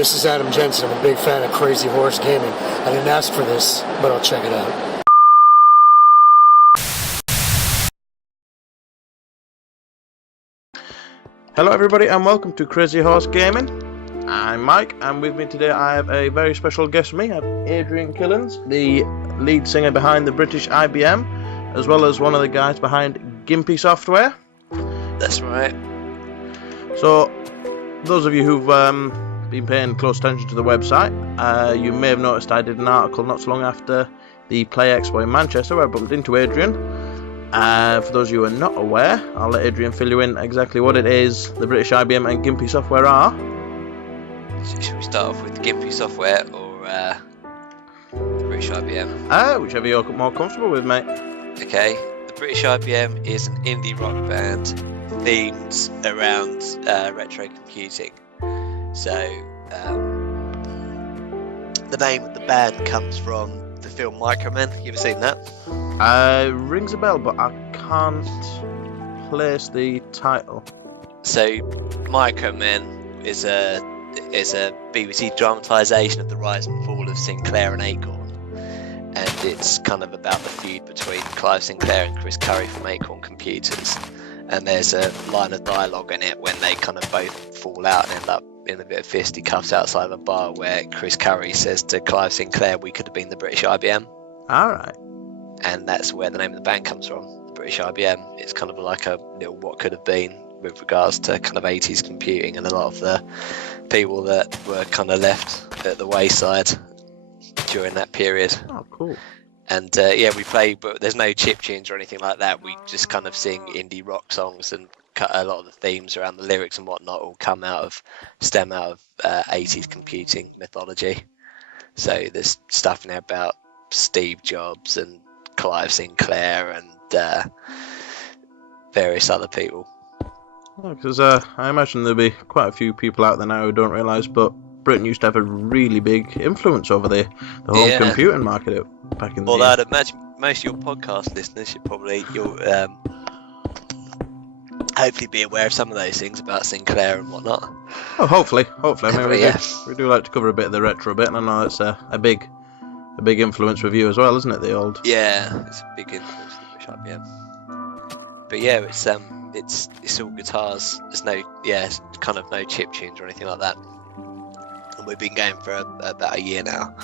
this is Adam Jensen. I'm a big fan of Crazy Horse Gaming. I didn't ask for this, but I'll check it out. Hello everybody and welcome to Crazy Horse Gaming. I'm Mike, and with me today I have a very special guest with me. I have Adrian Killens, the lead singer behind the British IBM, as well as one of the guys behind Gimpy software. That's right. So, those of you who've been paying close attention to the website, you may have noticed I did an article not so long after the Play Expo in Manchester where I bumped into Adrian. For those of you who are not aware, I'll let Adrian fill you in exactly what it is the British IBM and Gimpy software are. Should we start off with Gimpy software or the British IBM? Whichever you're more comfortable with, mate. Okay, the British IBM is an indie rock band themed around retro computing. So the name of the band comes from the film Micromen. You ever seen that? Rings a bell, but I can't place the title. So, Micromen is a BBC dramatisation of the rise and fall of Sinclair and Acorn, and it's kind of about the feud between Clive Sinclair and Chris Curry from Acorn Computers. And there's a line of dialogue in it when they kind of both fall out and end up in a bit of fisticuffs outside of a bar, where Chris Curry says to Clive Sinclair, "We could have been the British IBM." All right. And that's where the name of the band comes from, the British IBM. It's kind of like a little what could have been with regards to kind of 80s computing and a lot of the people that were kind of left at the wayside during that period. Oh, cool. And yeah, we play, but there's no chip tunes or anything like that. We just kind of sing indie rock songs, and a lot of the themes around the lyrics and whatnot all stem out of 80s computing mythology. So there's stuff in there about Steve Jobs and Clive Sinclair and various other people. Because I imagine there'll be quite a few people out there now who don't realise, but Britain used to have a really big influence over the whole computing market back in the day. Well, I'd imagine most of your podcast listeners should you'll hopefully be aware of some of those things about Sinclair and whatnot. Oh, hopefully. I mean, we do like to cover a bit of the retro bit, and I know it's a big influence with you as well, isn't it? The old. Yeah, it's a big influence of the British IBM. But yeah, it's all guitars. There's kind of no chip tunes or anything like that. And we've been going for about a year now.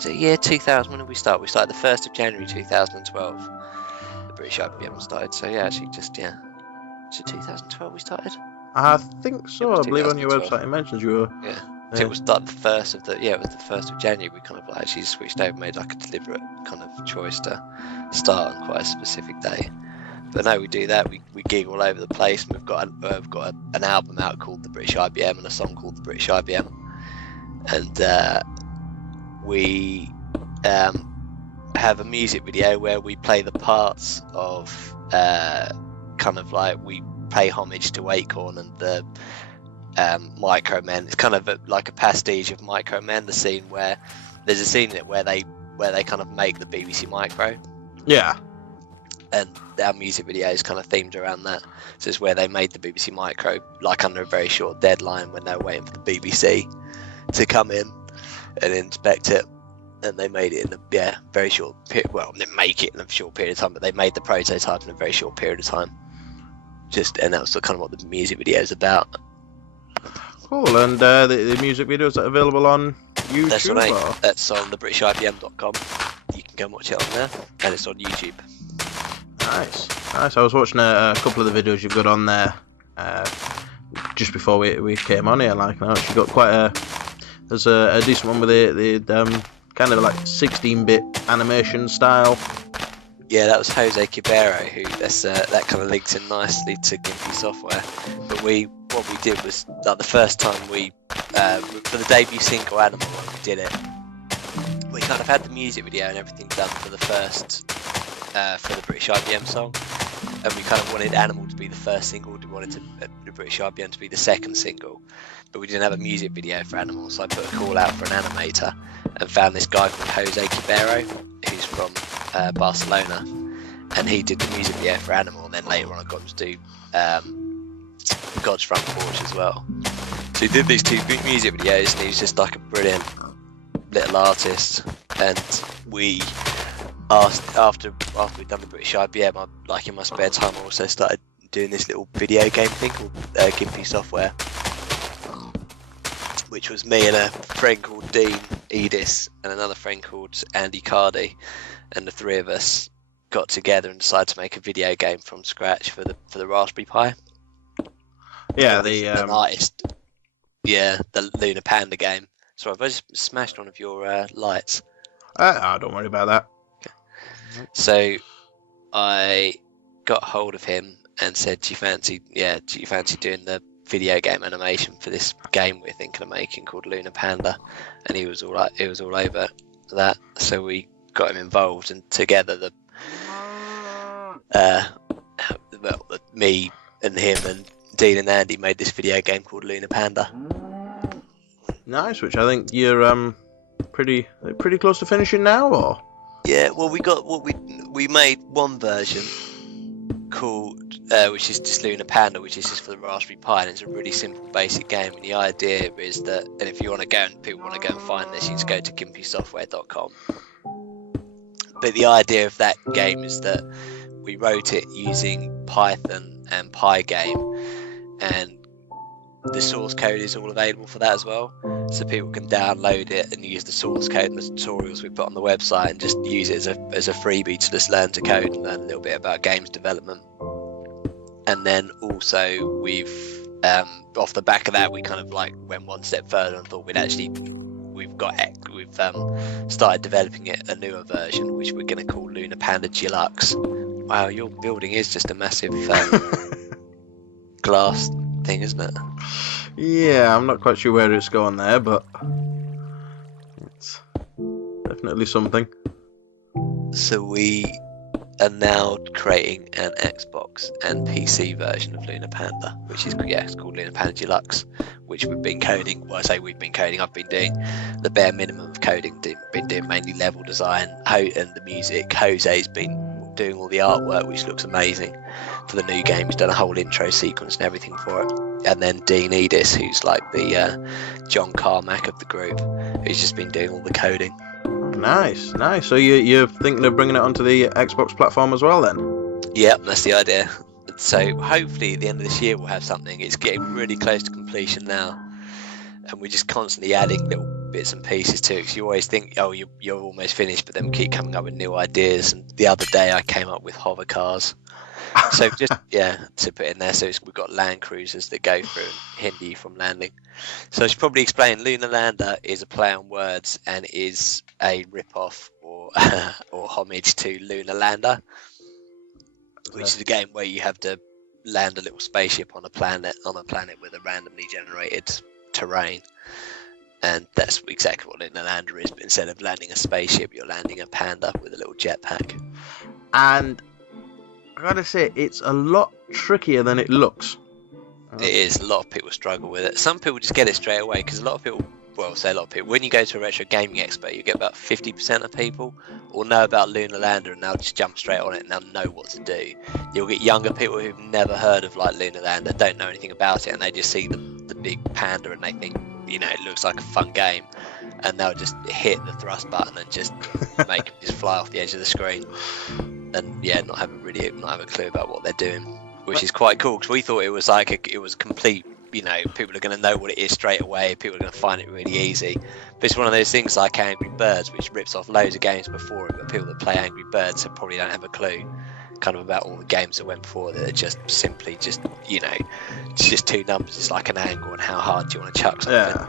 So year 2000, when did we start? We started the 1st of January 2012. The British IBM started. So yeah, actually just So 2012 we started? I think so. I believe on your website it mentions you were. Yeah. So it was like the 1st of it was the 1st of January. We kind of actually switched over, made like a deliberate kind of choice to start on quite a specific day. But no, we do that. We gig all over the place, and we've got an album out called The British IBM and a song called The British IBM. And we have a music video where we play the parts of kind of like we pay homage to Acorn and the Micromen. It's kind of like a pastiche of Micromen. The scene where there's a scene in it where they kind of make the BBC Micro. Yeah. And our music video is kind of themed around that. So it's where they made the BBC Micro like under a very short deadline when they were waiting for the BBC to come in and inspect it. And they made it in a very short period. Well, they didn't make it in a short period of time, but they made the prototype in a very short period of time. And that was kind of what the music video is about. Cool. And the music video, is that available on YouTube? That's right. That's on thebritishibm.com. You can go and watch it on there, and it's on YouTube. Nice. I was watching a couple of the videos you've got on there just before we came on here. Like, now you got there's a decent one with the kind of like 16-bit animation style. Yeah, that was Jose Cabero, that kind of links in nicely to Gimpy software. But what we did was like the first time for the debut single Animal, when we did it, we kind of had the music video and everything done for the first for the British IBM song, and we kind of wanted Animal to be the first single. We wanted the British IBM to be the second single, but we didn't have a music video for Animal, so I put a call out for an animator and found this guy called Jose Cabero, who's from Barcelona, and he did the music video for Animal, and then later on I got him to do God's Front Porch as well. So he did these 2 music videos, and he's just like a brilliant little artist. And we asked after we'd done the British IBM, like in my spare time, I also started doing this little video game thing called Gimpy Software, which was me and a friend called Dean Edis and another friend called Andy Cardy, and the 3 of us got together and decided to make a video game from scratch for the Raspberry Pi. Yeah, an artist. Yeah, the Lunar Panda game. Sorry, I just smashed one of your lights. Don't worry about that. Okay. So I got hold of him and said, do you fancy doing the video game animation for this game we're thinking of making called Lunar Panda? And he was all over that. So we got him involved, and together me and him and Dean and Andy made this video game called Lunar Panda. Nice, which I think you're pretty close to finishing now, or? Yeah, well, we made one version called which is just Lunar Panda, which is just for the Raspberry Pi, and it's a really simple, basic game. And the idea is that, and if you want to go and people want to go and find this, you just go to gimpysoftware.com. But the idea of that game is that we wrote it using Python and Pygame, and the source code is all available for that as well, so people can download it and use the source code and the tutorials we put on the website and just use it as a freebie to just learn to code and learn a little bit about games development. And then also we've off the back of that, we kind of like went one step further and thought we've started developing a newer version, which we're going to call Lunar Panda Deluxe. Wow, your building is just a massive glass thing, isn't it? Yeah, I'm not quite sure where it's going there, but it's definitely something. So we are now creating an Xbox and PC version of Lunar Panda, which is it's called Lunar Panda Deluxe, which we've been coding. Well, I say we've been coding. I've been doing the bare minimum of coding. Been doing mainly level design and the music. Jose's been doing all the artwork, which looks amazing for the new game. He's done a whole intro sequence and everything for it. And then Dean Edis, who's like the John Carmack of the group, who's just been doing all the coding. Nice. So you're thinking of bringing it onto the Xbox platform as well, then? Yep, that's the idea. So hopefully at the end of this year we'll have something. It's getting really close to completion now, and we're just constantly adding little bits and pieces to it, because you always think, oh, you're almost finished, but then we keep coming up with new ideas. And the other day I came up with hover cars. So just to put in there, so we've got land cruisers that go through and hinder you from landing. So I should probably explain, Lunar Lander is a play on words and is a rip-off or homage to Lunar Lander, which is a game where you have to land a little spaceship on a planet with a randomly generated terrain. And that's exactly what Lunar Lander is, but instead of landing a spaceship, you're landing a panda with a little jetpack. And I gotta say, it's a lot trickier than it looks. It is. A lot of people struggle with it. Some people just get it straight away, because a lot of people, when you go to a retro gaming expo, you get about 50% of people will know about Lunar Lander and they'll just jump straight on it and they'll know what to do. You'll get younger people who've never heard of like Lunar Lander, don't know anything about it, and they just see the big panda and they think, it looks like a fun game, and they'll just hit the thrust button and just make it just fly off the edge of the screen, and not have a clue about what they're doing, which is quite cool, because we thought it was complete. People are going to know what it is straight away. People are going to find it really easy. But it's one of those things like Angry Birds, which rips off loads of games before it, but people that play Angry Birds probably don't have a clue kind of about all the games that went before that are just simply it's just two numbers. It's like an angle, and how hard do you want to chuck something?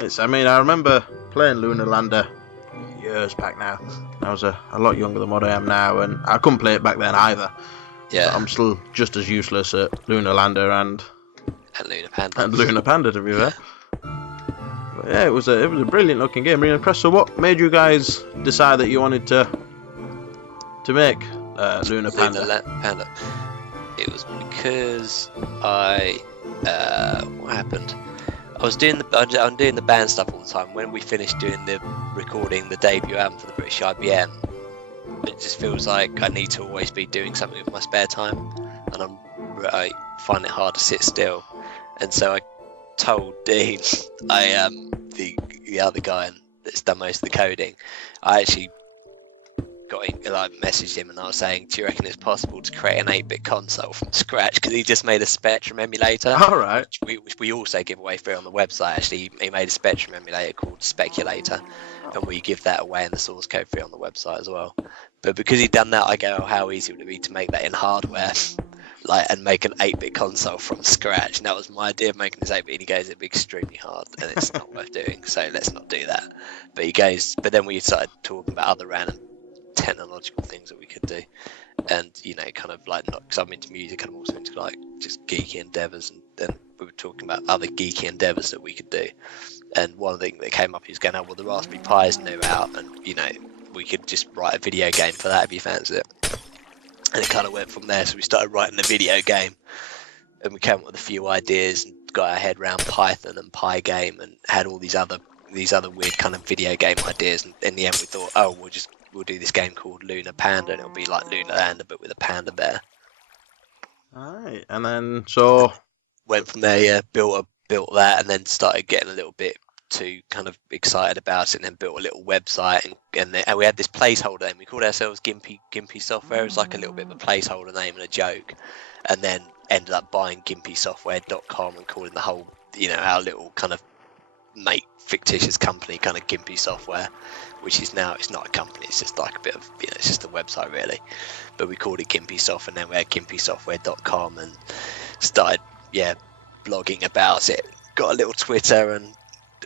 Yeah. I remember playing Lunar Lander years back now. I was a lot younger than what I am now, and I couldn't play it back then either. Yeah. But I'm still just as useless at Lunar Lander and Lunar Panda. To be fair. But yeah, it was a brilliant looking game. Really impressed. So what made you guys decide that you wanted to make Lunar Panda? It was because what happened? I'm doing the band stuff all the time. When we finished doing recording the debut album for the British IBM, it just feels like I need to always be doing something with my spare time, and I find it hard to sit still. And so I told Dean, the other guy that's done most of the coding, I actually messaged him and I was saying, do you reckon it's possible to create an 8-bit console from scratch? Because he just made a Spectrum emulator, All right. which we also give away free on the website. Actually, he made a Spectrum emulator called Speculator, and we give that away in the source code free on the website as well. But because he'd done that, I go, oh, how easy would it be to make that in hardware, and make an 8-bit console from scratch? And that was my idea of making this 8-bit. And he goes, it'd be extremely hard and it's not worth doing, so let's not do that. But then we started talking about other random technological things that we could do, and kind of like, not because I'm into music, I'm also into like just geeky endeavors, and then we were talking about other geeky endeavors that we could do. And one of the things that came up is going, oh, well, the Raspberry Pi is new out, and we could just write a video game for that if you fancy it. And it kind of went from there. So we started writing the video game, and we came up with a few ideas and got our head around Python and Pygame, and had all these other weird kind of video game ideas. And in the end, we thought, oh, we'll do this game called Lunar Panda, and it'll be like Lunar Lander but with a panda bear. Alright, and then so went from there, yeah, built that, and then started getting a little bit too kind of excited about it, and then built a little website, and we had this placeholder name. We called ourselves Gimpy Software. It was like a little bit of a placeholder name and a joke, and then ended up buying gimpysoftware.com and calling the whole, our little kind of fictitious company kind of Gimpy Software, which is now, it's not a company, it's just like a bit of, it's just a website really, but we called it Gimpy Soft, and then we had gimpysoftware.com and started blogging about it, got a little Twitter and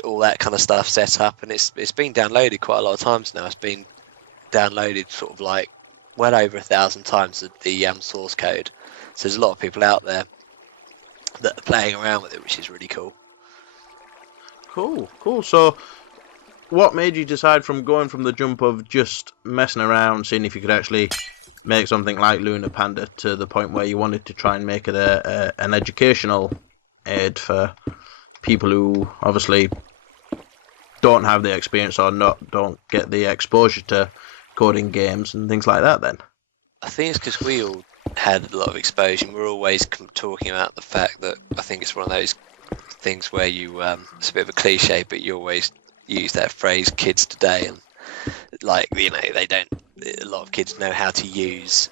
all that kind of stuff set up, and it's been downloaded quite a lot of times now. It's been downloaded sort of like well over 1,000 times the source code, so there's a lot of people out there that are playing around with it, which is really cool. Cool. So what made you decide from going from the jump of just messing around, seeing if you could actually make something like Lunar Panda, to the point where you wanted to try and make it an educational aid for people who obviously don't have the experience or don't get the exposure to coding games and things like that then? I think it's because we all had a lot of exposure. We're always talking about the fact that, I think it's one of those things where you it's a bit of a cliche, but you always use that phrase, kids today, and they don't, a lot of kids know how to use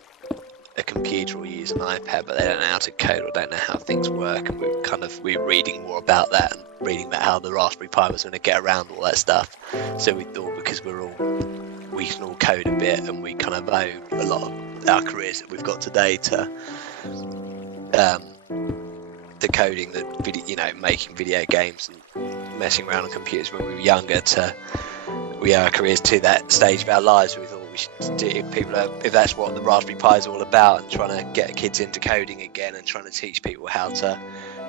a computer or use an iPad, but they don't know how to code or don't know how things work. And we're reading more about that, and reading about how the Raspberry Pi was going to get around all that stuff. So we thought, because we can all code a bit, and we kind of owe a lot of our careers that we've got today to the coding, making video games and messing around on computers when we were younger, we owe our careers to that stage of our lives. We thought we should do, if that's what the Raspberry Pi is all about, and trying to get kids into coding again and trying to teach people how to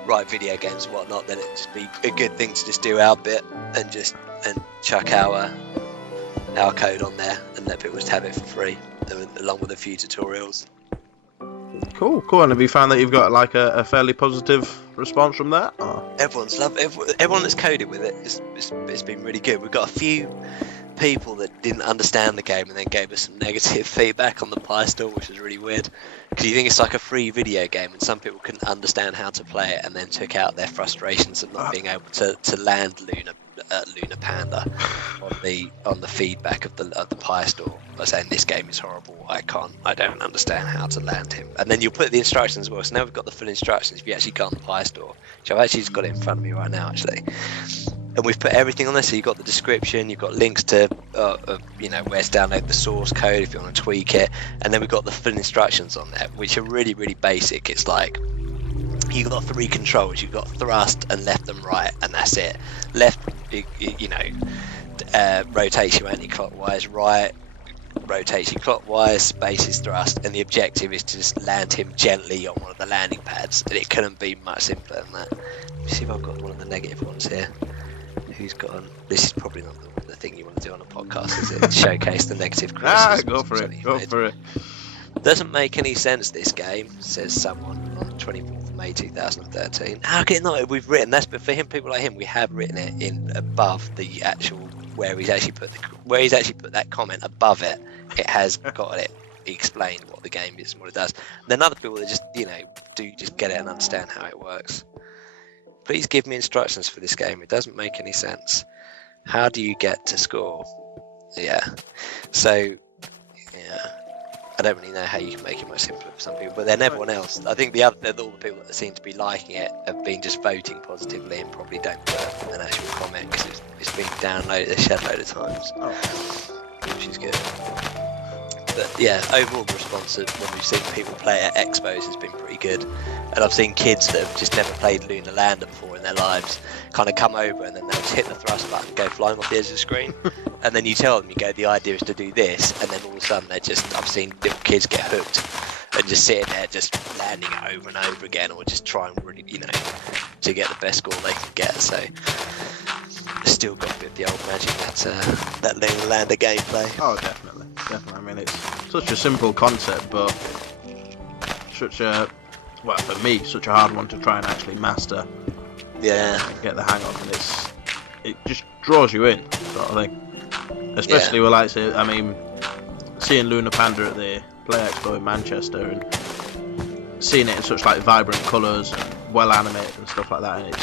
write video games and whatnot, then it'd just be a good thing to just do our bit and chuck our code on there and let people just have it for free, along with a few tutorials. Cool. And have you found that you've got like a fairly positive response from that? Or? Everyone that's coded with it, it's been really good. We've got a few people that didn't understand the game and then gave us some negative feedback on the Pi Store, which was really weird, because you think it's like a free video game, and some people couldn't understand how to play it, and then took out their frustrations of not being able to land Lunar Panda on the feedback of the Pi Store by saying, this game is horrible, I don't understand how to land him. And then you'll put the instructions as well. So now we've got the full instructions if you actually go on the Pi Store, which I've actually just got it in front of me right now actually. And we've put everything on there, so you've got the description, you've got links to where to download the source code if you want to tweak it, and then we've got the full instructions on there, which are really, really basic. It's like, you've got 3 controls, you've got thrust and left and right, and that's it. Left, rotates you anti-clockwise, right rotates you clockwise, space is thrust, and the objective is to just land him gently on one of the landing pads, and it couldn't be much simpler than that. Let me see if I've got one of the negative ones here. Who's got on? This is probably not the thing you want to do on a podcast, is it? Showcase the negative criticism. Go for it. Doesn't make any sense, this game, says someone on 24th of May 2013. How can it not? We've written that's, but for people like him, we have written it in above the actual where he's actually put that comment above it. It has got it explained what the game is and what it does. And then other people that just do just get it and understand how it works. please give me instructions for this game. It doesn't make any sense. How do you get to score? Yeah. So, yeah. I don't really know how you can make it much simpler for some people, but then everyone else, I think all the people that seem to be liking it have been just voting positively and probably don't put an actual comment because it's been downloaded a shed load of times, which is good. But yeah, overall the response when we've seen people play at expos has been pretty good, and I've seen kids that have just never played Lunar Lander before in their lives kind of come over and then they'll just hit the thrust button and go flying off the edge of the screen, and then you tell them, you go, the idea is to do this, and then all of a sudden I've seen little kids get hooked and just sitting there just landing it over and over again, or just trying really, to get the best score they can get. So still got a bit of the old magic, that Lunar Lander gameplay. Oh, definitely. I mean, it's such a simple concept, but for me, such a hard one to try and actually master. Yeah. And get the hang of, and it just draws you in, sort of thing. Especially with, like, say, I mean, seeing Lunar Panda at the Play Expo in Manchester and seeing it in such like vibrant colours and well animated and stuff like that, and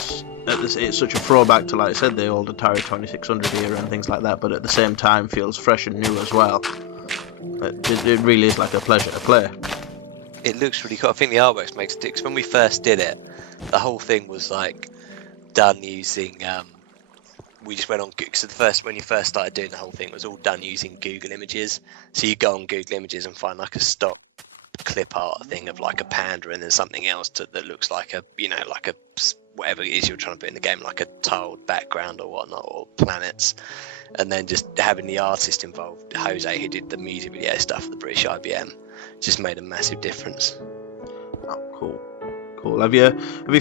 it's such a throwback to, like I said, the old Atari 2600 era and things like that, but at the same time feels fresh and new as well. It really is like a pleasure to play. It looks really cool. I think the artwork makes it, because when we first did it, the whole thing was like done using we just went on Google. So when you first started doing the whole thing, it was all done using Google Images. So you go on Google Images and find like a stock clip art thing of like a panda and then something else that looks like a whatever it is you're trying to put in the game, like a tiled background or whatnot, or planets, and then just having the artist involved, Jose, who did the music video stuff for the British IBM, just made a massive difference. Oh, cool. Have you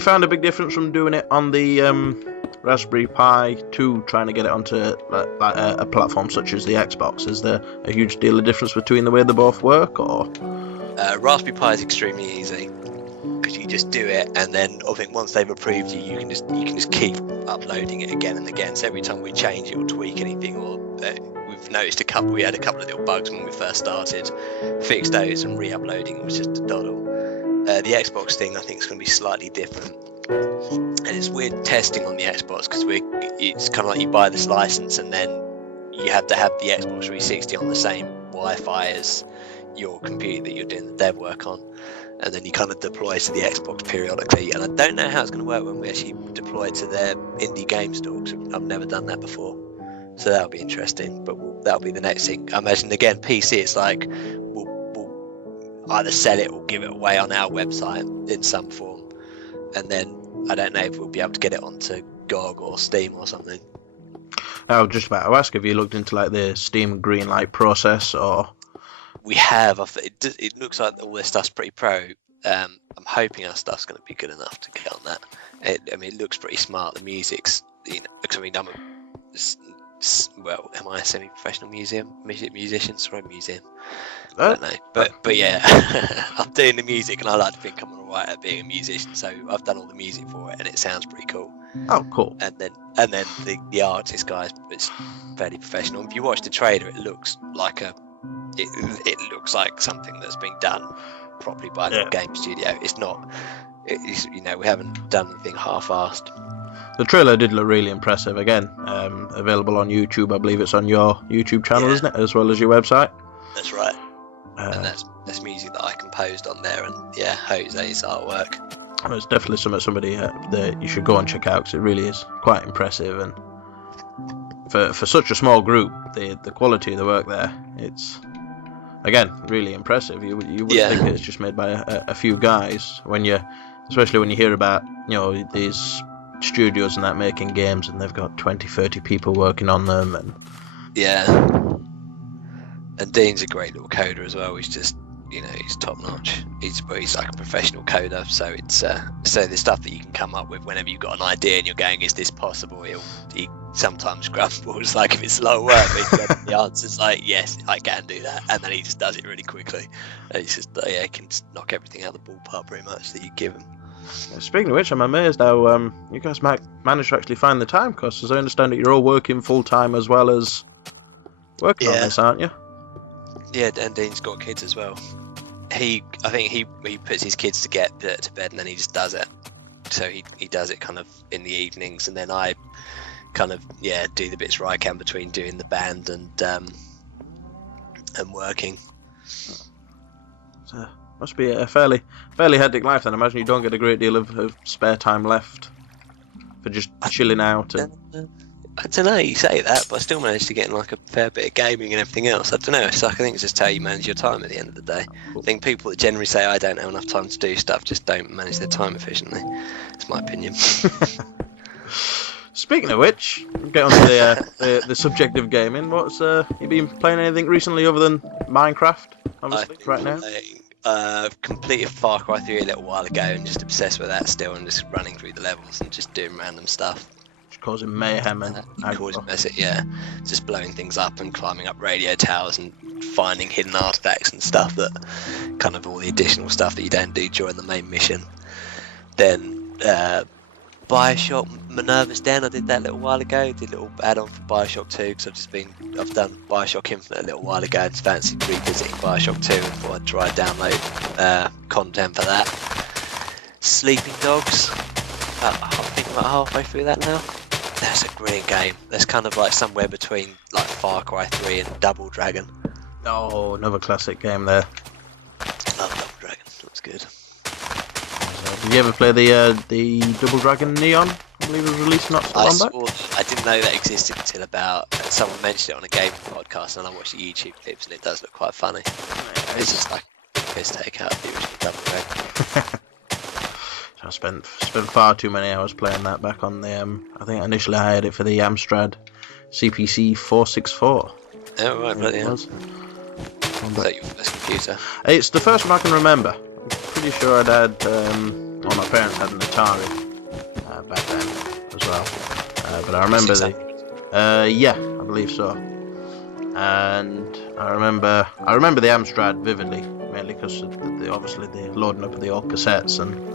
found a big difference from doing it on the Raspberry Pi to trying to get it onto like a platform such as the Xbox? Is there a huge deal of difference between the way they both work, or? Raspberry Pi is extremely easy because you just do it, and then I think once they've approved you can just keep uploading it again and again. So every time we change it or tweak anything, or we've noticed we had a couple of little bugs when we first started, fixed those, and re-uploading was just a doddle. The Xbox thing I think is going to be slightly different, and it's weird testing on the Xbox because it's kind of like you buy this license and then you have to have the Xbox 360 on the same Wi-Fi as your computer that you're doing the dev work on, and then you kind of deploy to the Xbox periodically. And I don't know how it's going to work when we actually deploy to their indie game store, because I've never done that before, so that'll be interesting. But that'll be the next thing. I imagine again PC, it's like we'll either sell it or give it away on our website in some form, and then I don't know if we'll be able to get it onto GOG or Steam or something. I was just about to ask, have you looked into like the Steam greenlight process, or? We have. It looks like all this stuff's pretty pro. I'm hoping our stuff's going to be good enough to get on that. It looks pretty smart. The music's, because am I a semi-professional musician? I don't know. But yeah, I'm doing the music, and I like to think I'm alright at being a musician. So I've done all the music for it, and it sounds pretty cool. Oh, cool. And then the artist guy, it's fairly professional. If you watch the trailer, it looks like it looks like something that's been done properly by a game studio. It's not. We haven't done anything half-assed. The trailer did look really impressive. Again, available on YouTube. I believe it's on your YouTube channel, isn't it, as well as your website? That's right. And that's music that I composed on there, and Jose's artwork. It's definitely somebody that you should go and check out, because it really is quite impressive, and for such a small group, the quality of the work there, it's again really impressive. You wouldn't think it's just made by a few guys, especially when you hear about these studios and that making games, and they've got 20-30 people working on them, and and Dean's a great little coder as well. He's just he's top notch. He's like a professional coder, so it's so the stuff that you can come up with whenever you've got an idea and you're going, is this possible? He sometimes grumbles, like if it's slow work, but the answer's like, yes, I can do that, and then he just does it really quickly. And he's just he can knock everything out of the ballpark pretty much that you give him. Speaking of which, I'm amazed how you guys managed to actually find the time, because as I understand it, you're all working full time as well as working on this, aren't you? Yeah, and Dean's got kids as well. I think he puts his kids to bed and then he just does it so he does it kind of in the evenings, and then I kind of do the bits where I can between doing the band and working. So must be a fairly hectic life then. I imagine you don't get a great deal of spare time left for just chilling out. I don't know, you say that, but I still manage to get in like a fair bit of gaming and everything else. I don't know, it's like, I think it's just how you manage your time at the end of the day. I think people that generally say I don't have enough time to do stuff just don't manage their time efficiently. It's my opinion. Speaking of which, get on to the subject of gaming. What's you been playing anything recently other than Minecraft? Obviously, right now. Completed Far Cry 3 a little while ago and just obsessed with that still, and just running through the levels and just doing random stuff. Just causing mayhem and just blowing things up and climbing up radio towers and finding hidden artifacts and stuff, that kind of all the additional stuff that you don't do during the main mission. Then Bioshock Minerva's Den, I did that a little while ago. Did a little add-on for Bioshock 2 because I've done Bioshock Infinite a little while ago and fancied revisiting Bioshock 2 and thought I'd try download content for that. Sleeping Dogs, I think I'm about halfway through that now. That's a great game. That's kind of like somewhere between like Far Cry 3 and Double Dragon. Oh, another classic game there. Love Double Dragon, that's good. Did you ever play the Double Dragon Neon? I believe it was released not so long back. I didn't know that existed until about someone mentioned it on a gaming podcast, and I watched the YouTube clips, and it does look quite funny. It's just like a piss take out of the original Double Dragon. I spent far too many hours playing that back on the I think initially I had it for the Amstrad CPC 464. Oh right, but yeah. Was that your first computer? It's the first one I can remember. I'm pretty sure I'd had my parents had an Atari back then as well. But I remember I believe so. And I remember the Amstrad vividly, mainly because obviously the loading up of the old cassettes and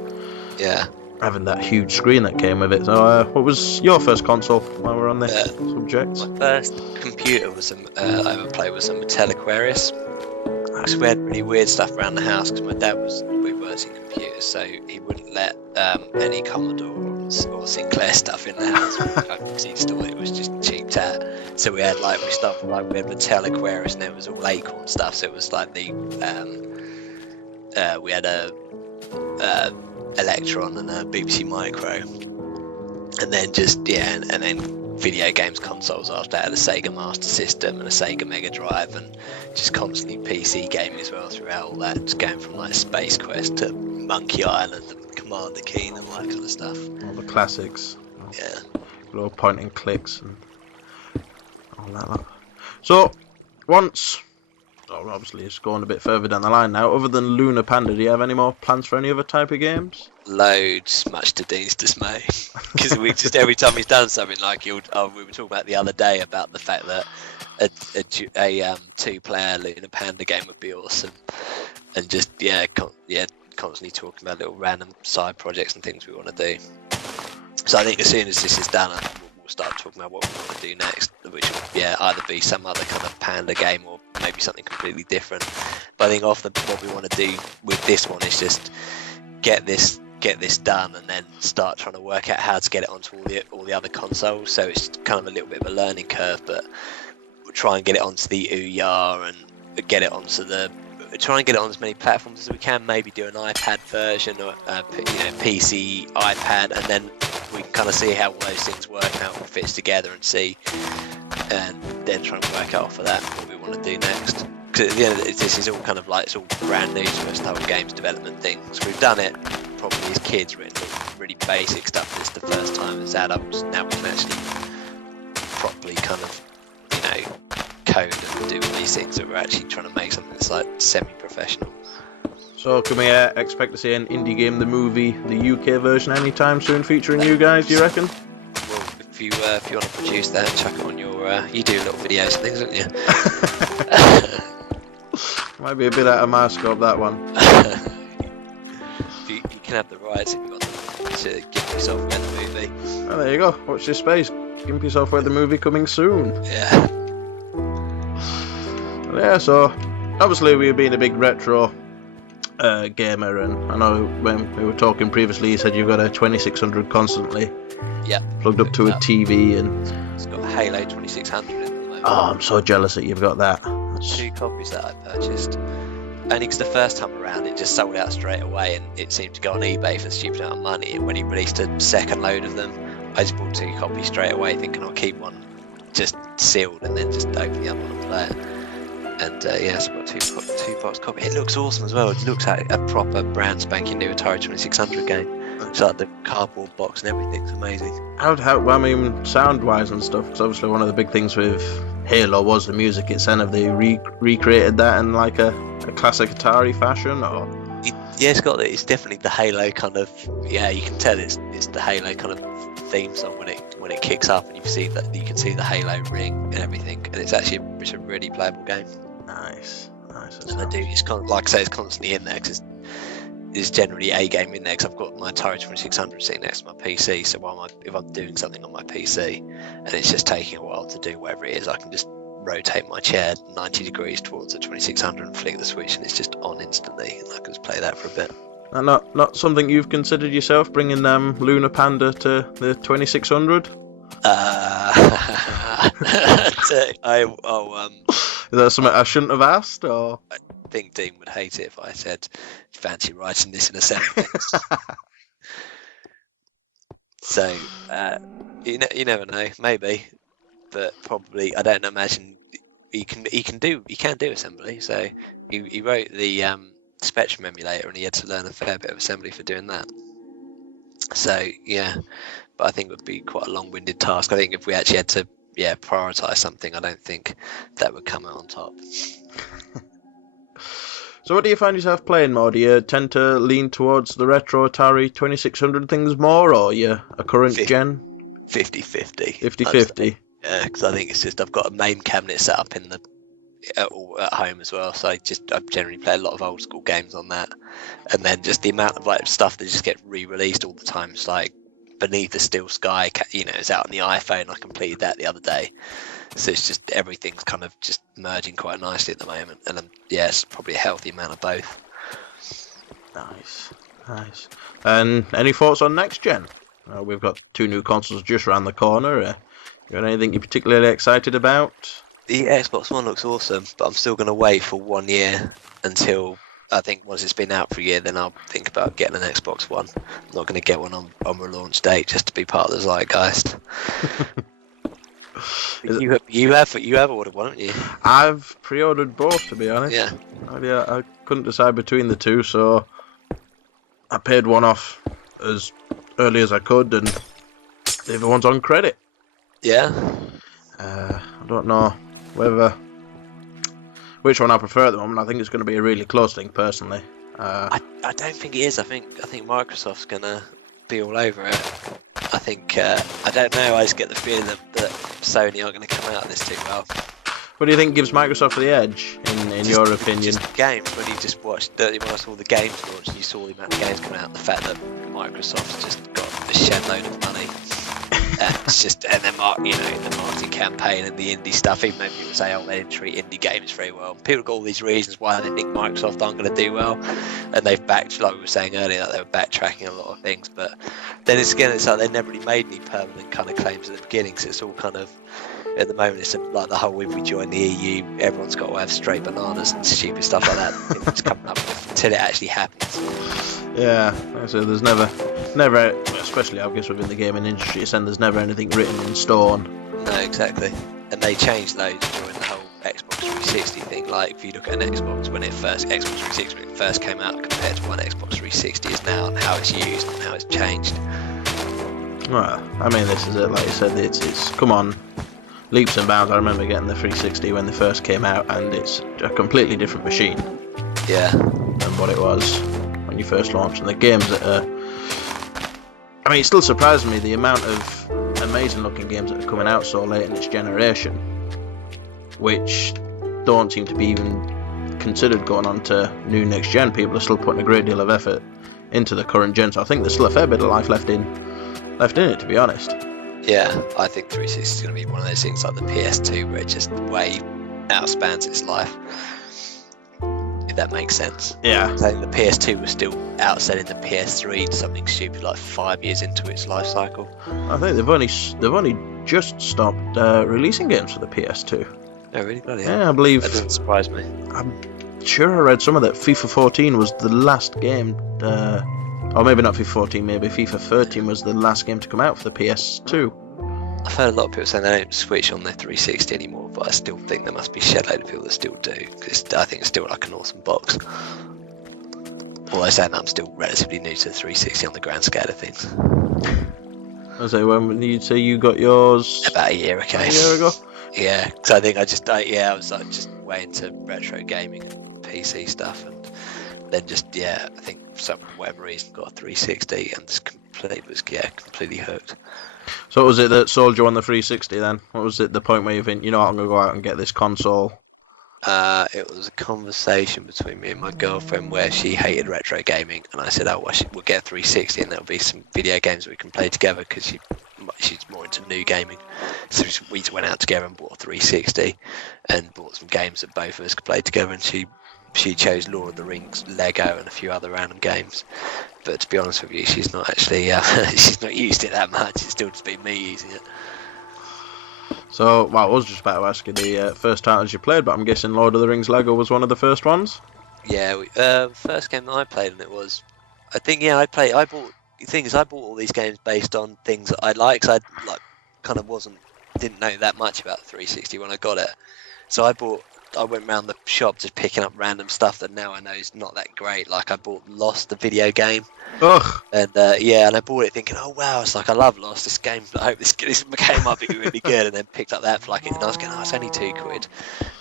having that huge screen that came with it. So, what was your first console while we're on this subject? My first computer was I ever played was a Mattel Aquarius. We had really weird stuff around the house because my dad we worked in computers, so he wouldn't let any Commodore or Sinclair stuff in the house. He just thought it was just cheap tat. So we had we had Mattel Aquarius, and it was all Acorn stuff. So it was like we had a Electron and a BBC Micro, and then and then video games consoles after that, a Sega Master System and a Sega Mega Drive, and just constantly PC gaming as well throughout all that, just going from like Space Quest to Monkey Island and Commander Keen and all that kind of stuff. All the classics. Yeah. Little point and clicks and all that. So, obviously it's going a bit further down the line now. Other than Lunar Panda, do you have any more plans for any other type of games? Loads, much to Dean's dismay. Because we just every time he's done something like we were talking about the other day about the fact that a 2-player Lunar Panda game would be awesome, and just constantly talking about little random side projects and things we want to do. So I think as soon as this is done, we'll start talking about what we want to do next, which will either be some other kind of Panda game or maybe something completely different. But I think often what we want to do with this one is just get this done and then start trying to work out how to get it onto all the other consoles. So it's kind of a little bit of a learning curve, but we'll try and get it onto the Ouya and try and get it on as many platforms as we can. Maybe do an iPad version or PC, iPad, and then we can kind of see how all those things work and how it all fits together and see, and then try and work out for that what we want to do next. Because at the end of it, this is all kind of it's all brand new to us, the whole games development thing. So we've done it probably as kids, written really basic stuff. It's the first time as adults. Now we can actually properly kind of, code and do all these things that we're actually trying to make something that's like semi-professional. So can we expect to see an indie game, the movie, the UK version anytime soon featuring you guys, do you reckon? Well, if you want to produce that, chuck it on your, you do little videos and things, don't you? Might be a bit out of my scope, that one. you can have the rights if you got them to Gimpy Software the movie. Oh, there you go, watch this space. Gimpy Software the movie coming soon. Yeah. Yeah, so obviously we've been a big retro gamer, and I know when we were talking previously, you said you've got a 2600 constantly plugged up to a TV, and it's got a Halo 2600 in at the moment. Oh, I'm so jealous that you've got that. 2 copies that I purchased. Only because the first time around it just sold out straight away, and it seemed to go on eBay for a stupid amount of money. And when he released a second load of them, I just bought 2 copies straight away, thinking I'll keep one just sealed and then just open the other one and play it. And yeah, so I've got 2 box copy. It looks awesome as well. It looks like a proper brand spanking new Atari 2600 game. It's like the cardboard box and everything's amazing. Well, I mean, sound-wise and stuff, because obviously one of the big things with Halo was the music itself. Have they recreated that in like a classic Atari fashion, or? Yeah, it's definitely the Halo kind of. Yeah, you can tell it's the Halo kind of theme song when it kicks up, and you can see the Halo ring and everything, and it's a really playable game. Nice. And I do. It's kind of, like I say, it's constantly in there because there's generally a game in there. Because I've got my Atari 2600 sitting next to my PC, so if I'm doing something on my PC and it's just taking a while to do whatever it is, I can just rotate my chair 90 degrees towards the 2600 and flick the switch, and it's just on instantly, and I can just play that for a bit. And not something you've considered yourself, bringing Lunar Panda to the 2600? Is that something I shouldn't have asked, or? I think Dean would hate it if I said, fancy writing this in a sentence. So, you never know, maybe, but probably, I don't imagine he can do assembly. So he wrote the Spectrum emulator, and he had to learn a fair bit of assembly for doing that. So yeah, but I think it would be quite a long-winded task. I think if we actually had to prioritise something, I don't think that would come out on top. So what do you find yourself playing more? Do you tend to lean towards the retro Atari 2600 things more, or you a current gen? 50-50. 50-50? Yeah, because I think it's just I've got a main cabinet set up at home as well, so I generally play a lot of old school games on that, and then just the amount of like stuff that just get re-released all the time. It's like Beneath the Still Sky, it's out on the iPhone. I completed that the other day, so it's just everything's kind of just merging quite nicely at the moment, and it's probably a healthy amount of both. Nice. And any thoughts on next gen? We've got 2 new consoles just around the corner. You got anything you're particularly excited about? The Xbox One looks awesome, but I'm still going to wait for 1 year until I think once it's been out for a year, then I'll think about getting an Xbox One. I'm not going to get one on relaunch date just to be part of the zeitgeist. You have ordered one, haven't you? I've pre-ordered both, to be honest. Yeah. I couldn't decide between the 2, so I paid one off as early as I could, and the other one's on credit. Yeah. I don't know which one I prefer at the moment. I think it's going to be a really close thing, personally. I don't think it is. I think Microsoft's going to be all over it. I think I don't know. I just get the feeling that Sony aren't going to come out of this too well. What do you think gives Microsoft the edge, in your opinion? Just the games. When you just watched all the games launch, and you saw the amount of games coming out, the fact that Microsoft's just got a shed load of money. It's just, and the marketing campaign and the indie stuff. Even though people say, they didn't treat indie games very well. People got all these reasons why they think Microsoft aren't going to do well, and they've like we were saying earlier, that they were backtracking a lot of things. But then it's like they never really made any permanent kind of claims at the beginning. So it's all kind of, at the moment, it's like the whole if we join the EU, everyone's got to have straight bananas and stupid stuff like that. It's coming up with until it actually happens. Yeah, so there's never, especially I guess within the gaming industry, there's never anything written in stone. No, exactly. And they changed loads during the whole Xbox 360 thing. Like if you look at an Xbox when Xbox 360 when it first came out compared to what an Xbox 360 is now, and how it's used and how it's changed. Well, I mean, this is it. Like you said, it's come on leaps and bounds. I remember getting the 360 when they first came out, and it's a completely different machine. Yeah. Than what it was when you first launched. And the games that I mean, it still surprises me the amount of amazing looking games that are coming out so late in its generation, which don't seem to be even considered going on to new next gen. People are still putting a great deal of effort into the current gen, so I think there's still a fair bit of life left in it, to be honest. Yeah, I think 360 is going to be one of those things like the PS2 where it just way outspans its life. If that makes sense. Yeah. I think the PS2 was still outselling the PS3 to something stupid like 5 years into its life cycle. I think they've only just stopped releasing games for the PS2. Oh, really? Bloody hell. Yeah, I believe. That doesn't surprise me. I'm sure I read somewhere that FIFA 14 was the last game, or maybe not FIFA 14, maybe FIFA 13 was the last game to come out for the PS2. I've heard a lot of people saying they don't switch on their 360 anymore, but I still think there must be a shed load of people that still do, because I think it's still like an awesome box. Although saying that, I'm still relatively new to the 360 on the grand scale of things. I say, when you say you got yours? About a year ago. A year ago? Yeah, because I think I was like just way into retro gaming and PC stuff, and then I think for whatever reason got a 360 and just completely hooked. So what was it that sold you on the 360 then? What was it, the point where you think, you know what, I'm going to go out and get this console? It was a conversation between me and my girlfriend where she hated retro gaming, and I said, oh, well, we'll get a 360 and there'll be some video games that we can play together, because she's more into new gaming. So we went out together and bought a 360 and bought some games that both of us could play together, and she chose Lord of the Rings, Lego, and a few other random games. But to be honest with you, she's not actually she's not used it that much. It's still just been me using it. So, well, I was just about to ask you the first titles you played, but I'm guessing Lord of the Rings Lego was one of the first ones? Yeah, first game that I played, and it was, I think, I bought all these games based on things that I like, because didn't know that much about the 360 when I got it. So I went around the shop just picking up random stuff that now I know is not that great. Like I bought Lost, the video game. Ugh. And and I bought it thinking, oh wow, it's like I love Lost. This game, I hope this game might be really good. And then picked up that for and I was going, oh, it's only £2.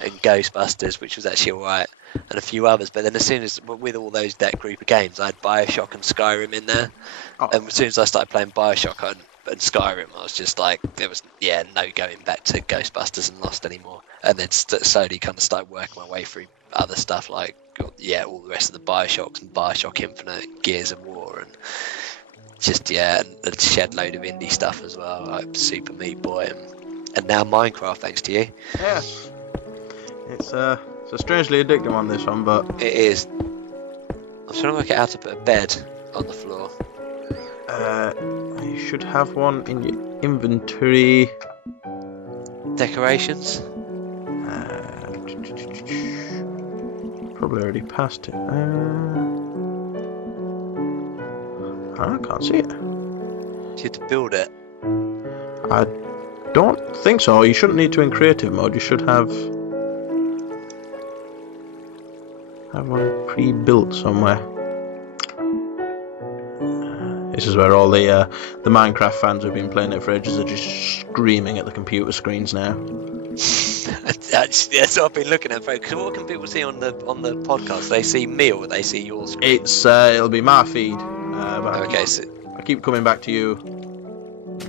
And Ghostbusters, which was actually alright, and a few others. But then as soon as with all that group of games, I had BioShock and Skyrim in there. Oh. And as soon as I started playing BioShock and Skyrim, I was just like, there was no going back to Ghostbusters and Lost anymore. And then slowly kind of started working my way through other stuff like all the rest of the BioShocks and BioShock Infinite, and Gears of War, and just and a shed load of indie stuff as well, like Super Meat Boy, and now Minecraft, thanks to you. Yes, it's a strangely addictive one, this one, but it is. I'm trying to work it out to put a bed on the floor. You should have one in your inventory. Decorations? Probably already passed it. I can't see it. You had to build it. I don't think so. You shouldn't need to in creative mode. You should have one pre-built somewhere. This is where all the Minecraft fans who've been playing it for ages are just screaming at the computer screens now. That's what I've been looking at. Because what can people see on the podcast? They see me or they see your screen? It'll be my feed. So I keep coming back to you.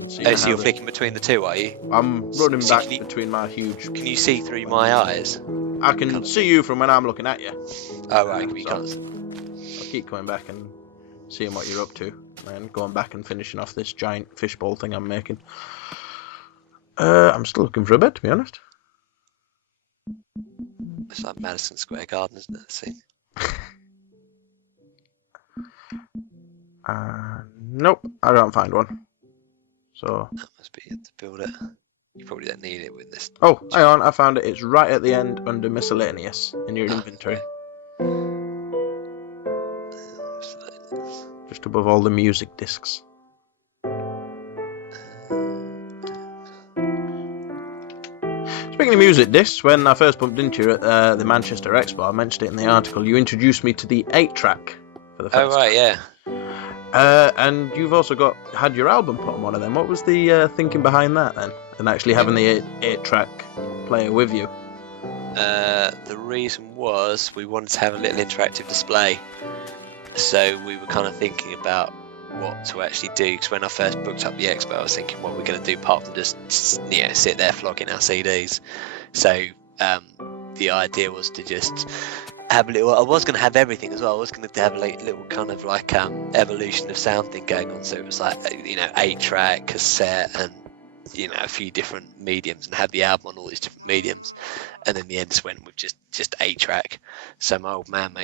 So you're flicking between the two, are you? I'm running back between my huge. Can you see through my eyes? I can see you from when I'm looking at you. Oh right, you can't. I keep coming back and seeing what you're up to, and going back and finishing off this giant fishbowl thing I'm making. I'm still looking for a bed, to be honest. It's like Madison Square Garden, isn't it? See? Nope, I don't find one. So That must be it to build it. You probably don't need it with this. Oh, hang on, I found it. It's right at the end under miscellaneous in your inventory. Just above all the music discs. Speaking of music discs, when I first bumped into you at the Manchester Expo, I mentioned it in the article, you introduced me to the 8-track for the first Oh right, yeah. and you've also had your album put on one of them. What was the thinking behind that then? And actually having the 8-track player with you? The reason was we wanted to have a little interactive display. So we were kind of thinking about what to actually do, because when I first booked up the expo I was thinking what we're going to do apart from just sit there flogging our CDs. So the idea was to just have a little, I was going to have everything as well. I was going to have a little kind of evolution of sound thing going on, so it was 8-track, cassette, and a few different mediums and had the album on all these different mediums, and then the end just went with just 8-track. So my old man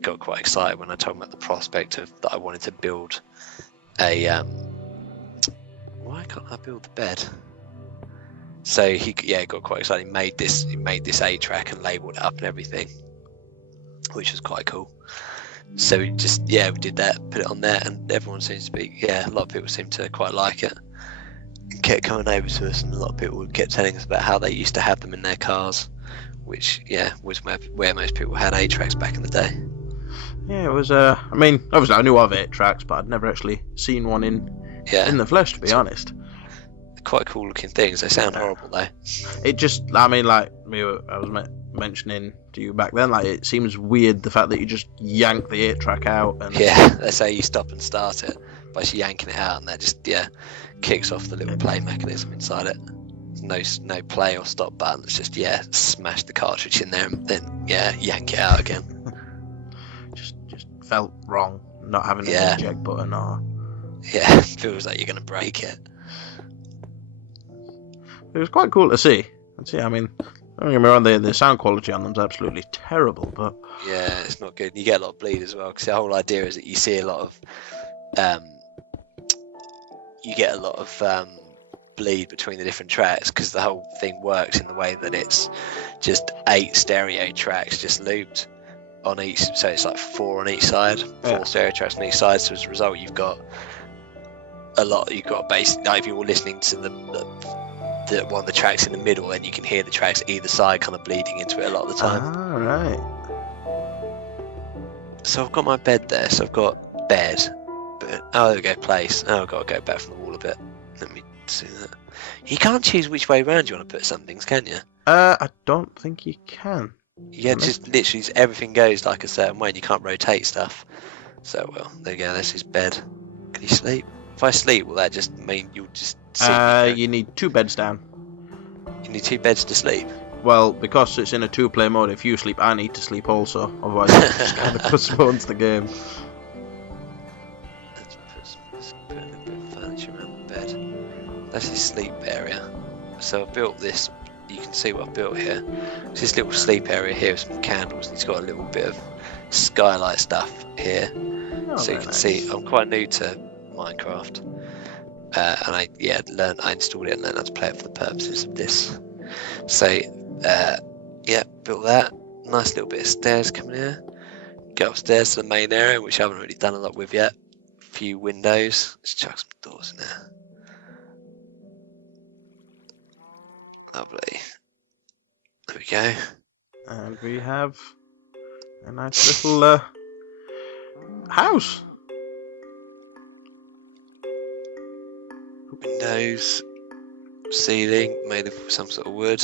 got quite excited when I told him about the prospect of that I wanted to build a why can't I build the bed? So he got quite excited. He made this 8-track and labelled it up and everything, which was quite cool. So we did that, put it on there, and everyone seems to be a lot of people seem to quite like it. And kept coming over to us, and a lot of people kept telling us about how they used to have them in their cars, which was where most people had 8-tracks back in the day. Yeah, it was. I mean, obviously I knew of 8-tracks, but I'd never actually seen one in the flesh, to be honest. Quite cool looking things. They sound horrible though. It just, I mean, like I was mentioning to you back then, like, it seems weird the fact that you just yank the 8-track out. And they say you stop and start it by just yanking it out, and that just kicks off the little play mechanism inside it. No play or stop button. It's just smash the cartridge in there and then yank it out again. just felt wrong not having an eject button, or feels like you're gonna break it. It was quite cool to see. I mean, don't get me wrong, the sound quality on them's absolutely terrible, but it's not good. You get a lot of bleed as well, because the whole idea is that you see a lot of bleed between the different tracks, because the whole thing works in the way that it's just 8 stereo tracks just looped on each, so it's like 4 on each side, 4 stereo tracks on each side. So as a result, you've got basically, like, if you're listening to the one of the tracks in the middle, then you can hear the tracks either side kind of bleeding into it a lot of the time. Ah, right. So I've got my bed there. So I've got bed, but there we go, place. I've got to go back from the wall a bit. Let me see that. You can't choose which way around you want to put some things, can you? I don't think you can. Yeah, just literally everything goes like a certain way, and you can't rotate stuff. So, well, there you go. That's his bed. Can you sleep? If I sleep, will that just mean you'll just see you need 2 beds down. You need 2 beds to sleep? Well, because it's in a 2-player mode, if you sleep, I need to sleep also. Otherwise, it just kind of postpones the game. Let's put a little bit of furniture around the bed. That's his sleep area. So I've built this. You can see what I've built here. It's this little sleep area here with some candles. And he's got a little bit of skylight stuff here. So you can see I'm quite new to Minecraft, and I installed it and learned how to play it for the purposes of this. So built that. Nice little bit of stairs coming here. Go upstairs to the main area, which I haven't really done a lot with yet. A few windows. Let's chuck some doors in there. Lovely. There we go. And we have a nice little house. Windows, ceiling made of some sort of wood.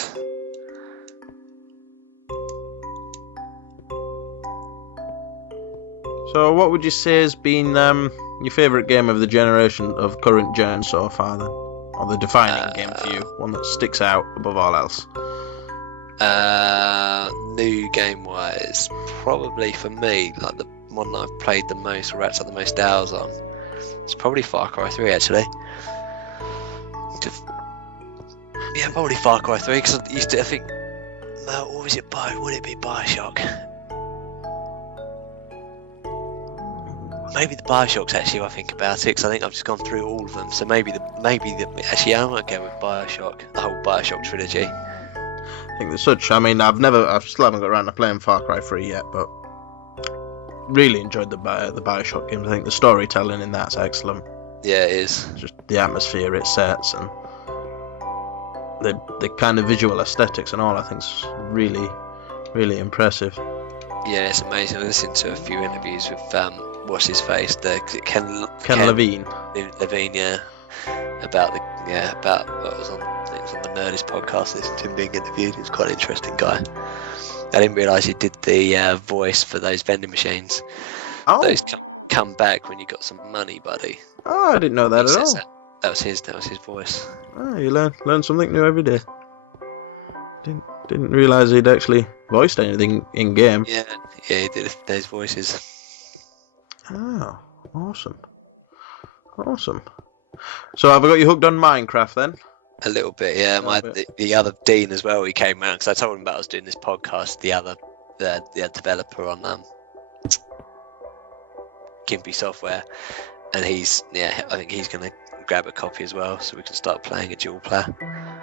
So, what would you say has been your favourite game of the generation, of current gen so far, then? Or the defining game for you? One that sticks out above all else? New game-wise, probably for me, like the one that I've played the most, or racked up the most hours on, it's probably Far Cry 3, actually. Yeah, probably Far Cry 3, because I used to think, what was it by? Would it be Bioshock? Maybe the Bioshocks, actually, if I think about it, because I think I've just gone through all of them. So maybe actually, I might go with Bioshock, the whole Bioshock trilogy. I think there's such. I mean, I still haven't got around to playing Far Cry 3 yet, but really enjoyed the Bioshock games. I think the storytelling in that's excellent. Yeah, it is. Just the atmosphere it sets and the kind of visual aesthetics and all, I think is really, really impressive. Yeah, it's amazing. I listened to a few interviews with what's his face, Ken Levine, yeah, about what was on. I think it was on the Nerdist podcast. Listening to him being interviewed. He was quite an interesting guy. I didn't realise he did the voice for those vending machines. Oh, those come back when you got some money, buddy. Oh, I didn't know that at all. That was his voice. Oh, you learn something new every day. Didn't realise he'd actually voiced anything in game. Yeah, he did those voices. Oh, awesome. So have I got you hooked on Minecraft then? A little bit, yeah. The other Dean as well, he came around because I told him about I was doing this podcast. The developer on Gimpy software, and I think he's going to grab a copy as well, so we can start playing a dual player.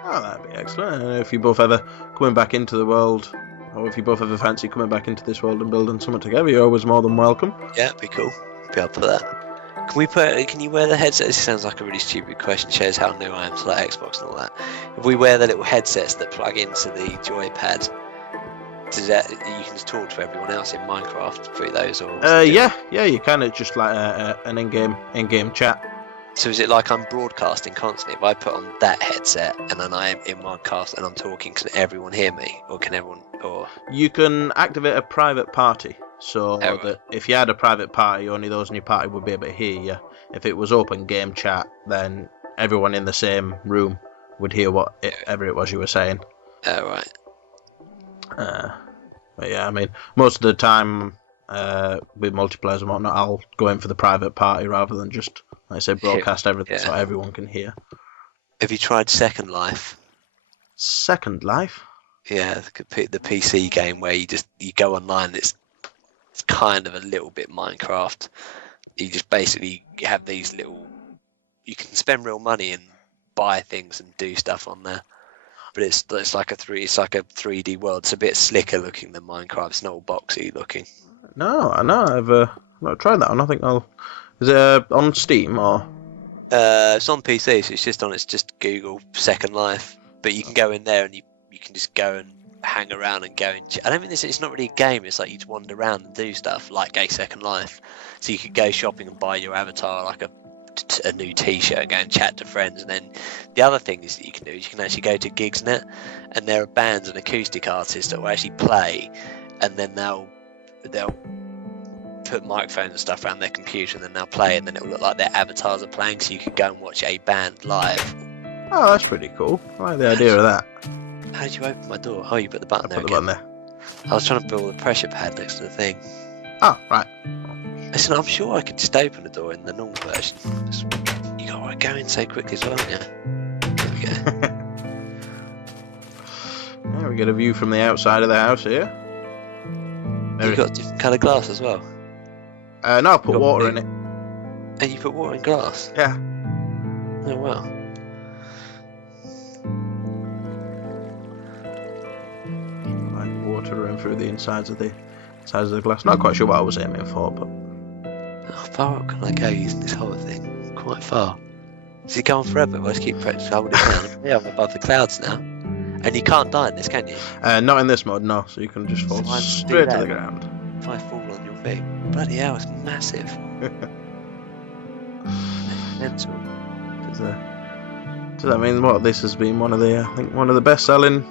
Oh, that'd be excellent. And if you both ever coming back into the world, or if you both ever fancy coming back into this world and building something together, you're always more than welcome. Yeah, it'd be cool. Be up for that. Can you wear the headset? This sounds like a really stupid question. Shows how new I am to like Xbox and all that. If we wear the little headsets that plug into the joypad, does that you can just talk to everyone else in Minecraft through those? Or yeah, you kind of just like an in-game chat. So is it like I'm broadcasting constantly? If I put on that headset and then I'm in Minecraft and I'm talking, can everyone hear me, or can everyone? Or you can activate a private party. So that if you had a private party, only those in your party would be able to hear you. If it was open game chat, then everyone in the same room would hear whatever it was you were saying. Oh, right. But yeah, I mean, most of the time with multiplayers and whatnot, I'll go in for the private party rather than just, like I say, broadcast everything so everyone can hear. Have you tried Second Life? Second Life? Yeah, the PC game where you go online. It's kind of a little bit Minecraft. You just basically have these little. You can spend real money and buy things and do stuff on there, but it's like a 3D world. It's a bit slicker looking than Minecraft. It's not all boxy looking. No, I know. I've tried that one. I think Is it on Steam or? It's on PC, so it's just Google Second Life. But you can go in there and you can just go and hang around and go and I don't think it's not really a game. It's like you just wander around and do stuff like a Second Life. So you could go shopping and buy your avatar like a new T-shirt and go and chat to friends. And then the other thing is that you can do is you can actually go to Gigsnet, and there are bands and acoustic artists that will actually play, and then they'll put microphones and stuff around their computer, and then they'll play, and then it'll look like their avatars are playing, so you can go and watch a band live. Oh, that's pretty cool. I like the idea of that. How did you open my door? Oh, you put the button there. Put the button there. I was trying to build a pressure pad next to the thing. Oh, right. Listen, I'm sure I could just open the door in the normal version. You got to go in so quickly as well, yeah. There we go. Yeah, we get a view from the outside of the house here. You've got different coloured glass as well? No, I put water in it. And you put water in glass? Yeah. Oh, wow. Water running through the insides of the glass. Not quite sure what I was aiming for, but how far up can I go using this whole thing? Quite far. Does it go on forever? I just keep holding it down. Yeah, I'm above the clouds now. And you can't die in this, can you? Not in this mode, no. So you can just fall straight to the ground. If I fall on your feet, bloody hell, it's massive. Mental. Does that mean what? This has been one of the best-selling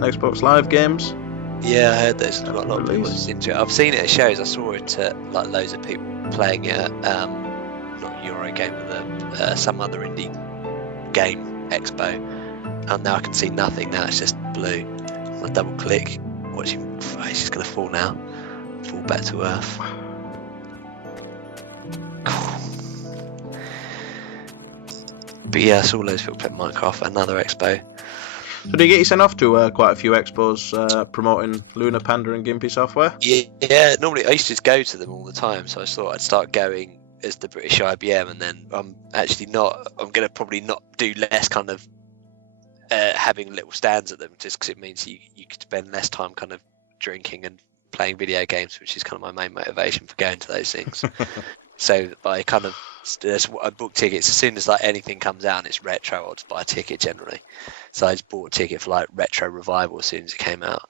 Xbox Live games. Yeah, I heard there's got a lot of people into it. I've seen it at shows. I saw it at like loads of people playing it at not Eurogame, but some other indie game expo. And now I can see nothing. Now it's just blue. I double click, watch him. He's just gonna fall now. Fall back to earth. But yeah, I saw loads of people play Minecraft at another expo. So do you get you sent off to quite a few expos promoting Lunar Panda and Gimpy software? Yeah, normally I used to just go to them all the time, so I thought I'd start going as the British IBM, and then I'm going to probably not do less kind of having little stands at them, just because it means you could spend less time kind of drinking and playing video games, which is kind of my main motivation for going to those things. So I kind of I book tickets as soon as like anything comes out and it's retro. I'll just buy a ticket generally. So I just bought a ticket for like Retro Revival as soon as it came out,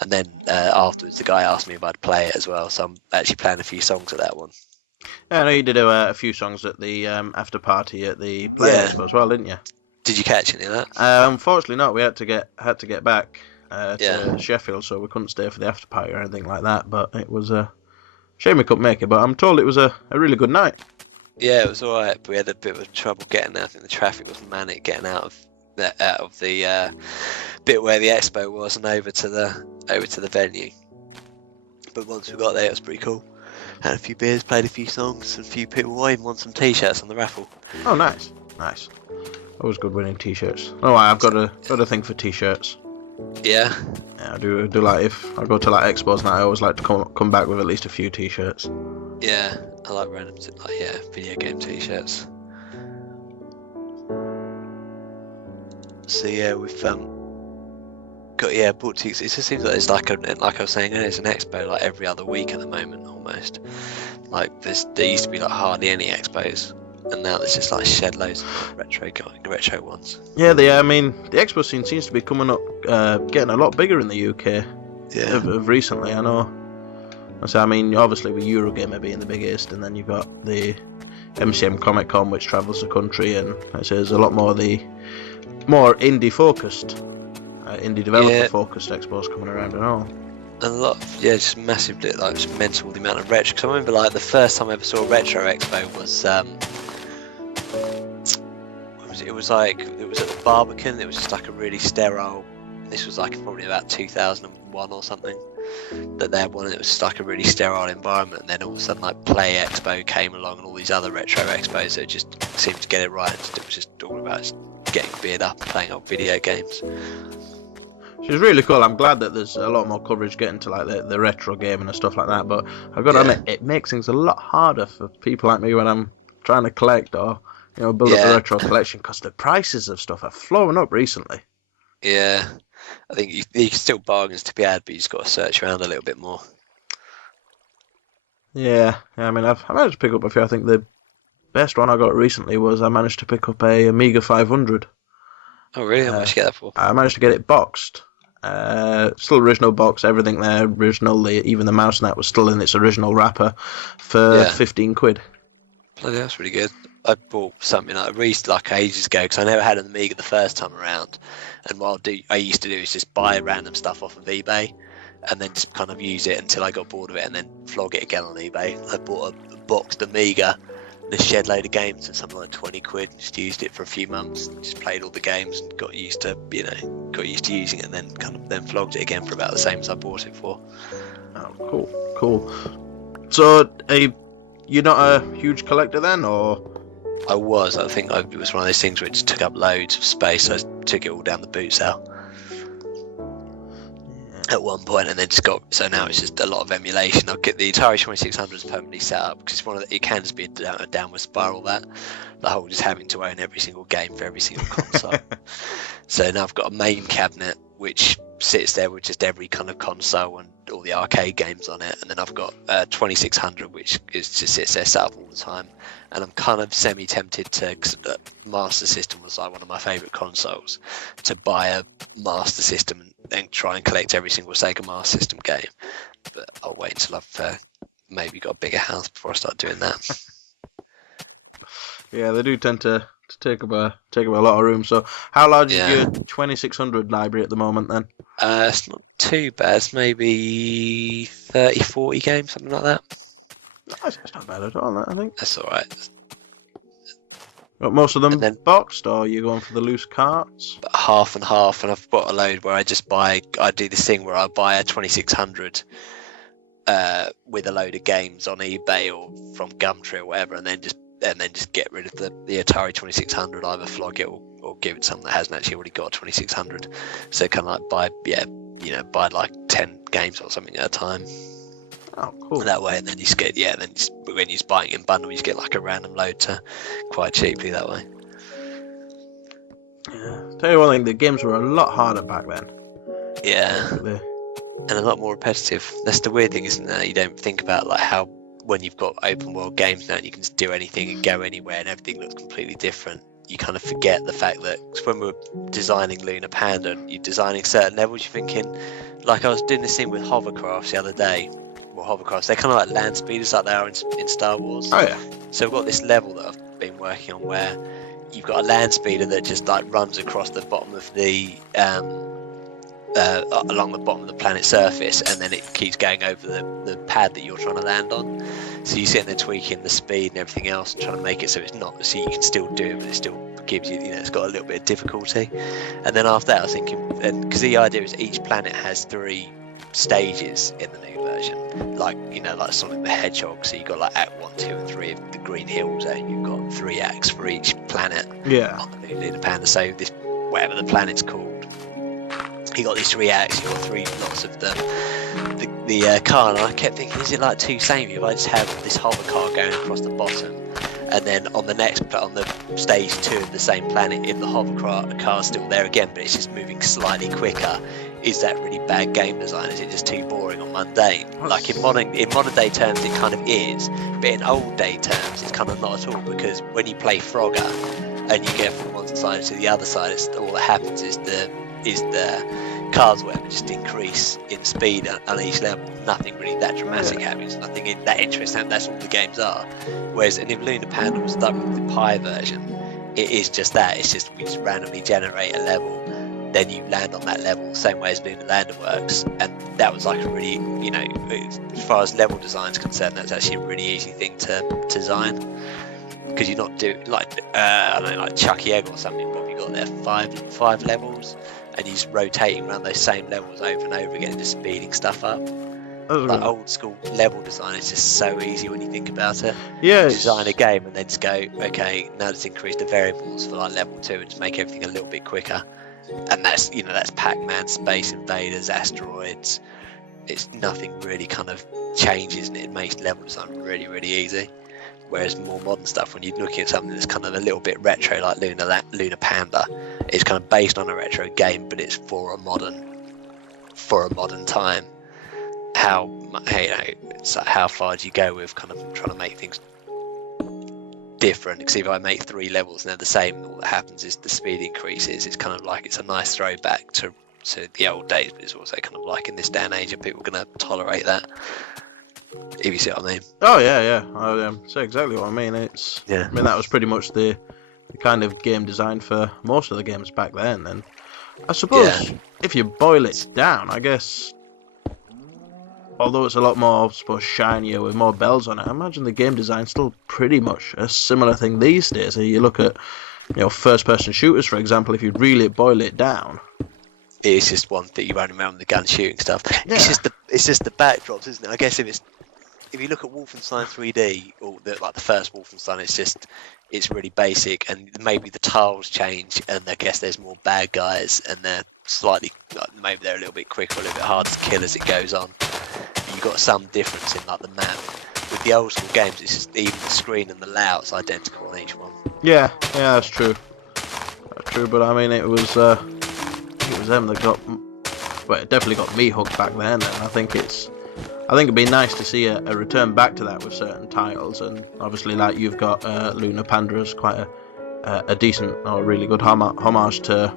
and then afterwards the guy asked me if I'd play it as well. So I'm actually playing a few songs at that one. Yeah, I know you did a few songs at the after party at the Play Expo as well, didn't you? Did you catch any of that? Unfortunately not. We had to get back to Sheffield, so we couldn't stay for the after party or anything like that. But it was a shame we couldn't make it. But I'm told it was a really good night. Yeah, it was alright, but we had a bit of trouble getting there. I think the traffic was manic getting out of the bit where the expo was and over to the venue. But once we got there, it was pretty cool. Had a few beers, played a few songs, and a few people even won some t-shirts on the raffle. Oh, nice. Always good winning t-shirts. Oh, I've got a thing for t-shirts. Yeah. Yeah, I do like, if I go to like expos now, I always like to come back with at least a few t-shirts. Yeah, I like random, video game t-shirts. So yeah, we've bought t-shirts. It just seems like it's like I was saying, there's an expo like every other week at the moment almost. Like there used to be like hardly any expos, and now there's just like shed loads of retro ones. Yeah, the expo scene seems to be coming up, getting a lot bigger in the UK. Yeah. Of recently, I know. So obviously with Eurogamer being the biggest, and then you've got the MCM Comic Con, which travels the country, and there's a lot more more indie focused, indie developer focused expos coming around and all. And a lot of, just massively, like, just mental the amount of retro. Because I remember, like, the first time I ever saw a retro expo was, it was at the Barbican. It was just like a really sterile. This was like probably about 2001 or something. That they had one, and it was just like a really sterile environment. And then all of a sudden, like, Play Expo came along, and all these other retro expos that just seemed to get it right. And it was just all about just getting beard up and playing old video games. Which is really cool. I'm glad that there's a lot more coverage getting to like the retro gaming and stuff like that. But I've got to admit, it makes things a lot harder for people like me when I'm trying to collect or build up a retro collection, because the prices of stuff have flown up recently. Yeah, I think you can still bargains to be had, but you just got to search around a little bit more. Yeah. I've managed to pick up a few. I think the best one I got recently was I managed to pick up a Amiga 500. Oh really? How much did you get that for? I managed to get it boxed. Still original box, everything there original. Even the mouse and that was still in its original wrapper for 15 quid. Bloody, that's really good. I bought something like ages ago, because I never had an Amiga the first time around, and what I used to do is just buy random stuff off of eBay and then just kind of use it until I got bored of it and then flog it again on eBay. I bought a boxed Amiga and a shed load of games for something like 20 quid, just used it for a few months, just played all the games and got used to using it, and then flogged it again for about the same as I bought it for. Oh, cool. So you're not a huge collector then, or? I was. I think it was one of those things where it just took up loads of space, so I took it all down the boot cell at one point, and then so now it's just a lot of emulation. I'll get the Atari 2600 is permanently set up, because it can just be a downward spiral, that the whole just having to own every single game for every single console. So now I've got a main cabinet which sits there with just every kind of console and all the arcade games on it, and then I've got 2600 which just sits there set up all the time. And I'm kind of semi-tempted to, because the Master System was like one of my favourite consoles, to buy a Master System and try and collect every single Sega Master System game. But I'll wait until I've maybe got a bigger house before I start doing that. Yeah, they do tend to take up a lot of room. So how large is your 2600 library at the moment then? It's not too bad. It's maybe 30, 40 games, something like that. That's not bad at all, I think. That's alright. Got most of them boxed, or are you going for the loose carts? Half and half, and I've got a load where I do this thing where I buy a 2600 with a load of games on eBay or from Gumtree or whatever, and then just get rid of the Atari 2600, either flog it or give it to someone that hasn't actually already got a 2600. So kind of like buy like 10 games or something at a time. Oh, cool. That way, and then you just get when you're buying in bundle, you just get like a random load to quite cheaply that way. Yeah. Tell you one thing, the games were a lot harder back then. Yeah. And a lot more repetitive. That's the weird thing, isn't it? You don't think about like how when you've got open world games now and you can just do anything and go anywhere and everything looks completely different. You kind of forget the fact that when we were designing Lunar Panda and you're designing certain levels, you're thinking, like I was doing this thing with hovercrafts the other day. Hovercrafts, they're kind of like land speeders like they are in Star Wars. Oh yeah. So we've got this level that I've been working on where you've got a land speeder that just like runs across the bottom of the along the bottom of the planet's surface, and then it keeps going over the pad that you're trying to land on. So you're sitting there tweaking the speed and everything else and trying to make it so it's not, so you can still do it, but it still gives you, it's got a little bit of difficulty. And then after that I was thinking, because the idea is each planet has 3 stages in the new version, like like Sonic the Hedgehog. So you got like Act 1, 2, and 3 of the Green Hill Zone. You've got 3 acts for each planet on the new Lunar Panda. So this, whatever the planet's called, you got these 3 acts. You got 3 lots of the car, and I kept thinking, is it like too samey if I just have this hover car going across the bottom, and then on the stage 2 of the same planet, if the hover car's still there again, but it's just moving slightly quicker, is that really bad game design? Is it just too boring or mundane? Like in modern day terms, it kind of is, but in old day terms, it's kind of not at all, because when you play Frogger and you get from one side to the other side, all that happens is the cars whatever just increase in speed on each level. Nothing really that dramatic happens, nothing that interesting. That's all the games are. Whereas in Lunar Panda was done with the Pi version, it is just that. It's just we just randomly generate a level, then you land on that level, same way as Lunar Lander works. And that was like a really, as far as level design is concerned, that's actually a really easy thing to design, because you're not doing like I don't know, like Chucky Egg or something. What have you got there? Five levels. And you're just rotating around those same levels over and over again, just speeding stuff up. Like old school level design is just so easy when you think about it. Yeah. You design a game and then just go, okay, now let's increase the variables for like level 2 and just make everything a little bit quicker. And that's that's Pac-Man, Space Invaders, Asteroids. It's nothing really kind of changes, and it makes level design really, really easy. Whereas more modern stuff, when you're looking at something that's kind of a little bit retro, like Lunar Panda, it's kind of based on a retro game, but it's for a modern time. It's like how far do you go with kind of trying to make things different? Because if I make 3 levels and they're the same, all that happens is the speed increases. It's kind of like it's a nice throwback to the old days, but it's also kind of like in this day and age, are people going to tolerate that? If you see what I mean. Oh yeah. I say exactly what I mean. I mean, that was pretty much the kind of game design for most of the games back then. And I suppose if you boil it down, I guess, although it's a lot more, I suppose, shinier with more bells on it, I imagine the game design's still pretty much a similar thing these days. You look at first-person shooters, for example. If you really boil it down, it's just one thing. You run around with the gun shooting stuff. Yeah. It's just the backdrops, isn't it? I guess if you look at Wolfenstein 3D, or the first Wolfenstein, it's really basic, and maybe the tiles change, and I guess there's more bad guys, and they're slightly, maybe they're a little bit quicker, a little bit harder to kill as it goes on. But you've got some difference in like the map. With the old school games, it's just even the screen and the layout's identical on each one. Yeah, that's true. That's true, but I mean, it was them that it definitely got me hooked back then, and I think it'd be nice to see a return back to that with certain titles. And obviously, like, you've got Lunar Panda as quite a decent or really good homage to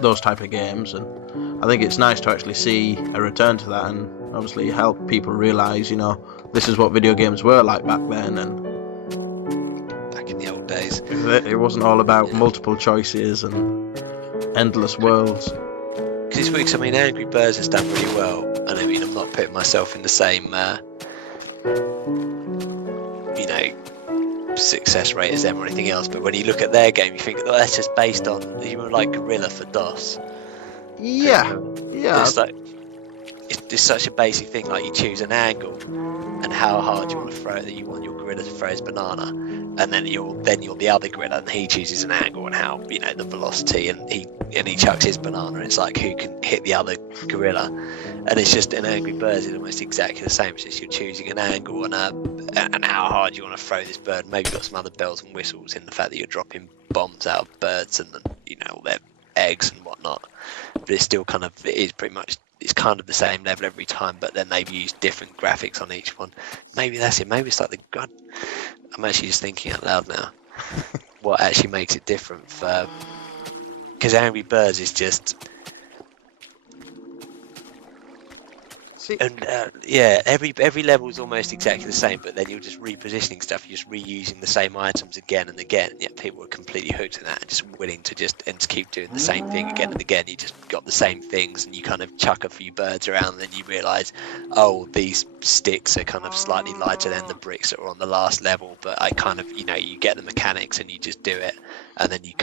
those type of games, and I think it's nice to actually see a return to that, and obviously help people realise, this is what video games were like back then, and back in the old days. It wasn't all about multiple choices and endless worlds. Because it's weird, Angry Birds has done really well, and I mean, I'm not putting myself in the same, success rate as them or anything else, but when you look at their game, you think, that's just based on, you were like Gorilla for DOS. Yeah. It's such a basic thing, like you choose an angle and how hard you want to throw that you want your gorilla to throw his banana, and then you're the other gorilla and he chooses an angle and how the velocity, and he chucks his banana. It's like who can hit the other gorilla, and it's just in Angry Birds it's almost exactly the same. It's just you're choosing an angle and how hard you want to throw this bird. Maybe got some other bells and whistles in the fact that you're dropping bombs out of birds and all their eggs and whatnot, but it's still it's kind of the same level every time, but then they've used different graphics on each one. Maybe that's it. Maybe it's like I'm actually just thinking out loud now. What actually makes it different? Because Angry Birds is just And yeah, every level is almost exactly the same, but then you're just repositioning stuff. You're just reusing the same items again and again. And yet people are completely hooked in that and just willing to just keep doing the same thing again and again. You just got the same things, and you kind of chuck a few birds around, and then you realise, oh, these sticks are kind of slightly lighter than the bricks that were on the last level. But I kind of, you get the mechanics and you just do it, and then you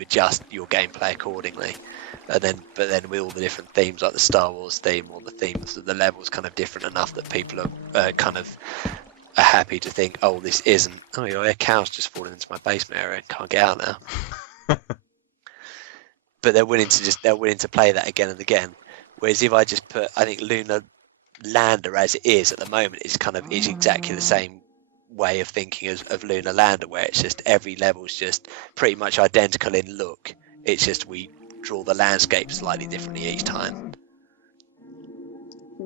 adjust your gameplay accordingly. But then with all the different themes, like the Star Wars theme, or the themes of the levels, kind of different enough that people are are happy to think, oh, this isn't. Oh, a cow's just fallen into my basement area and can't get out now. But they're willing to play that again and again. Whereas if I just put, I think Lunar Lander as it is at the moment is exactly the same way of thinking of Lunar Lander, where it's just every level is just pretty much identical in look. It's just we draw the landscape slightly differently each time.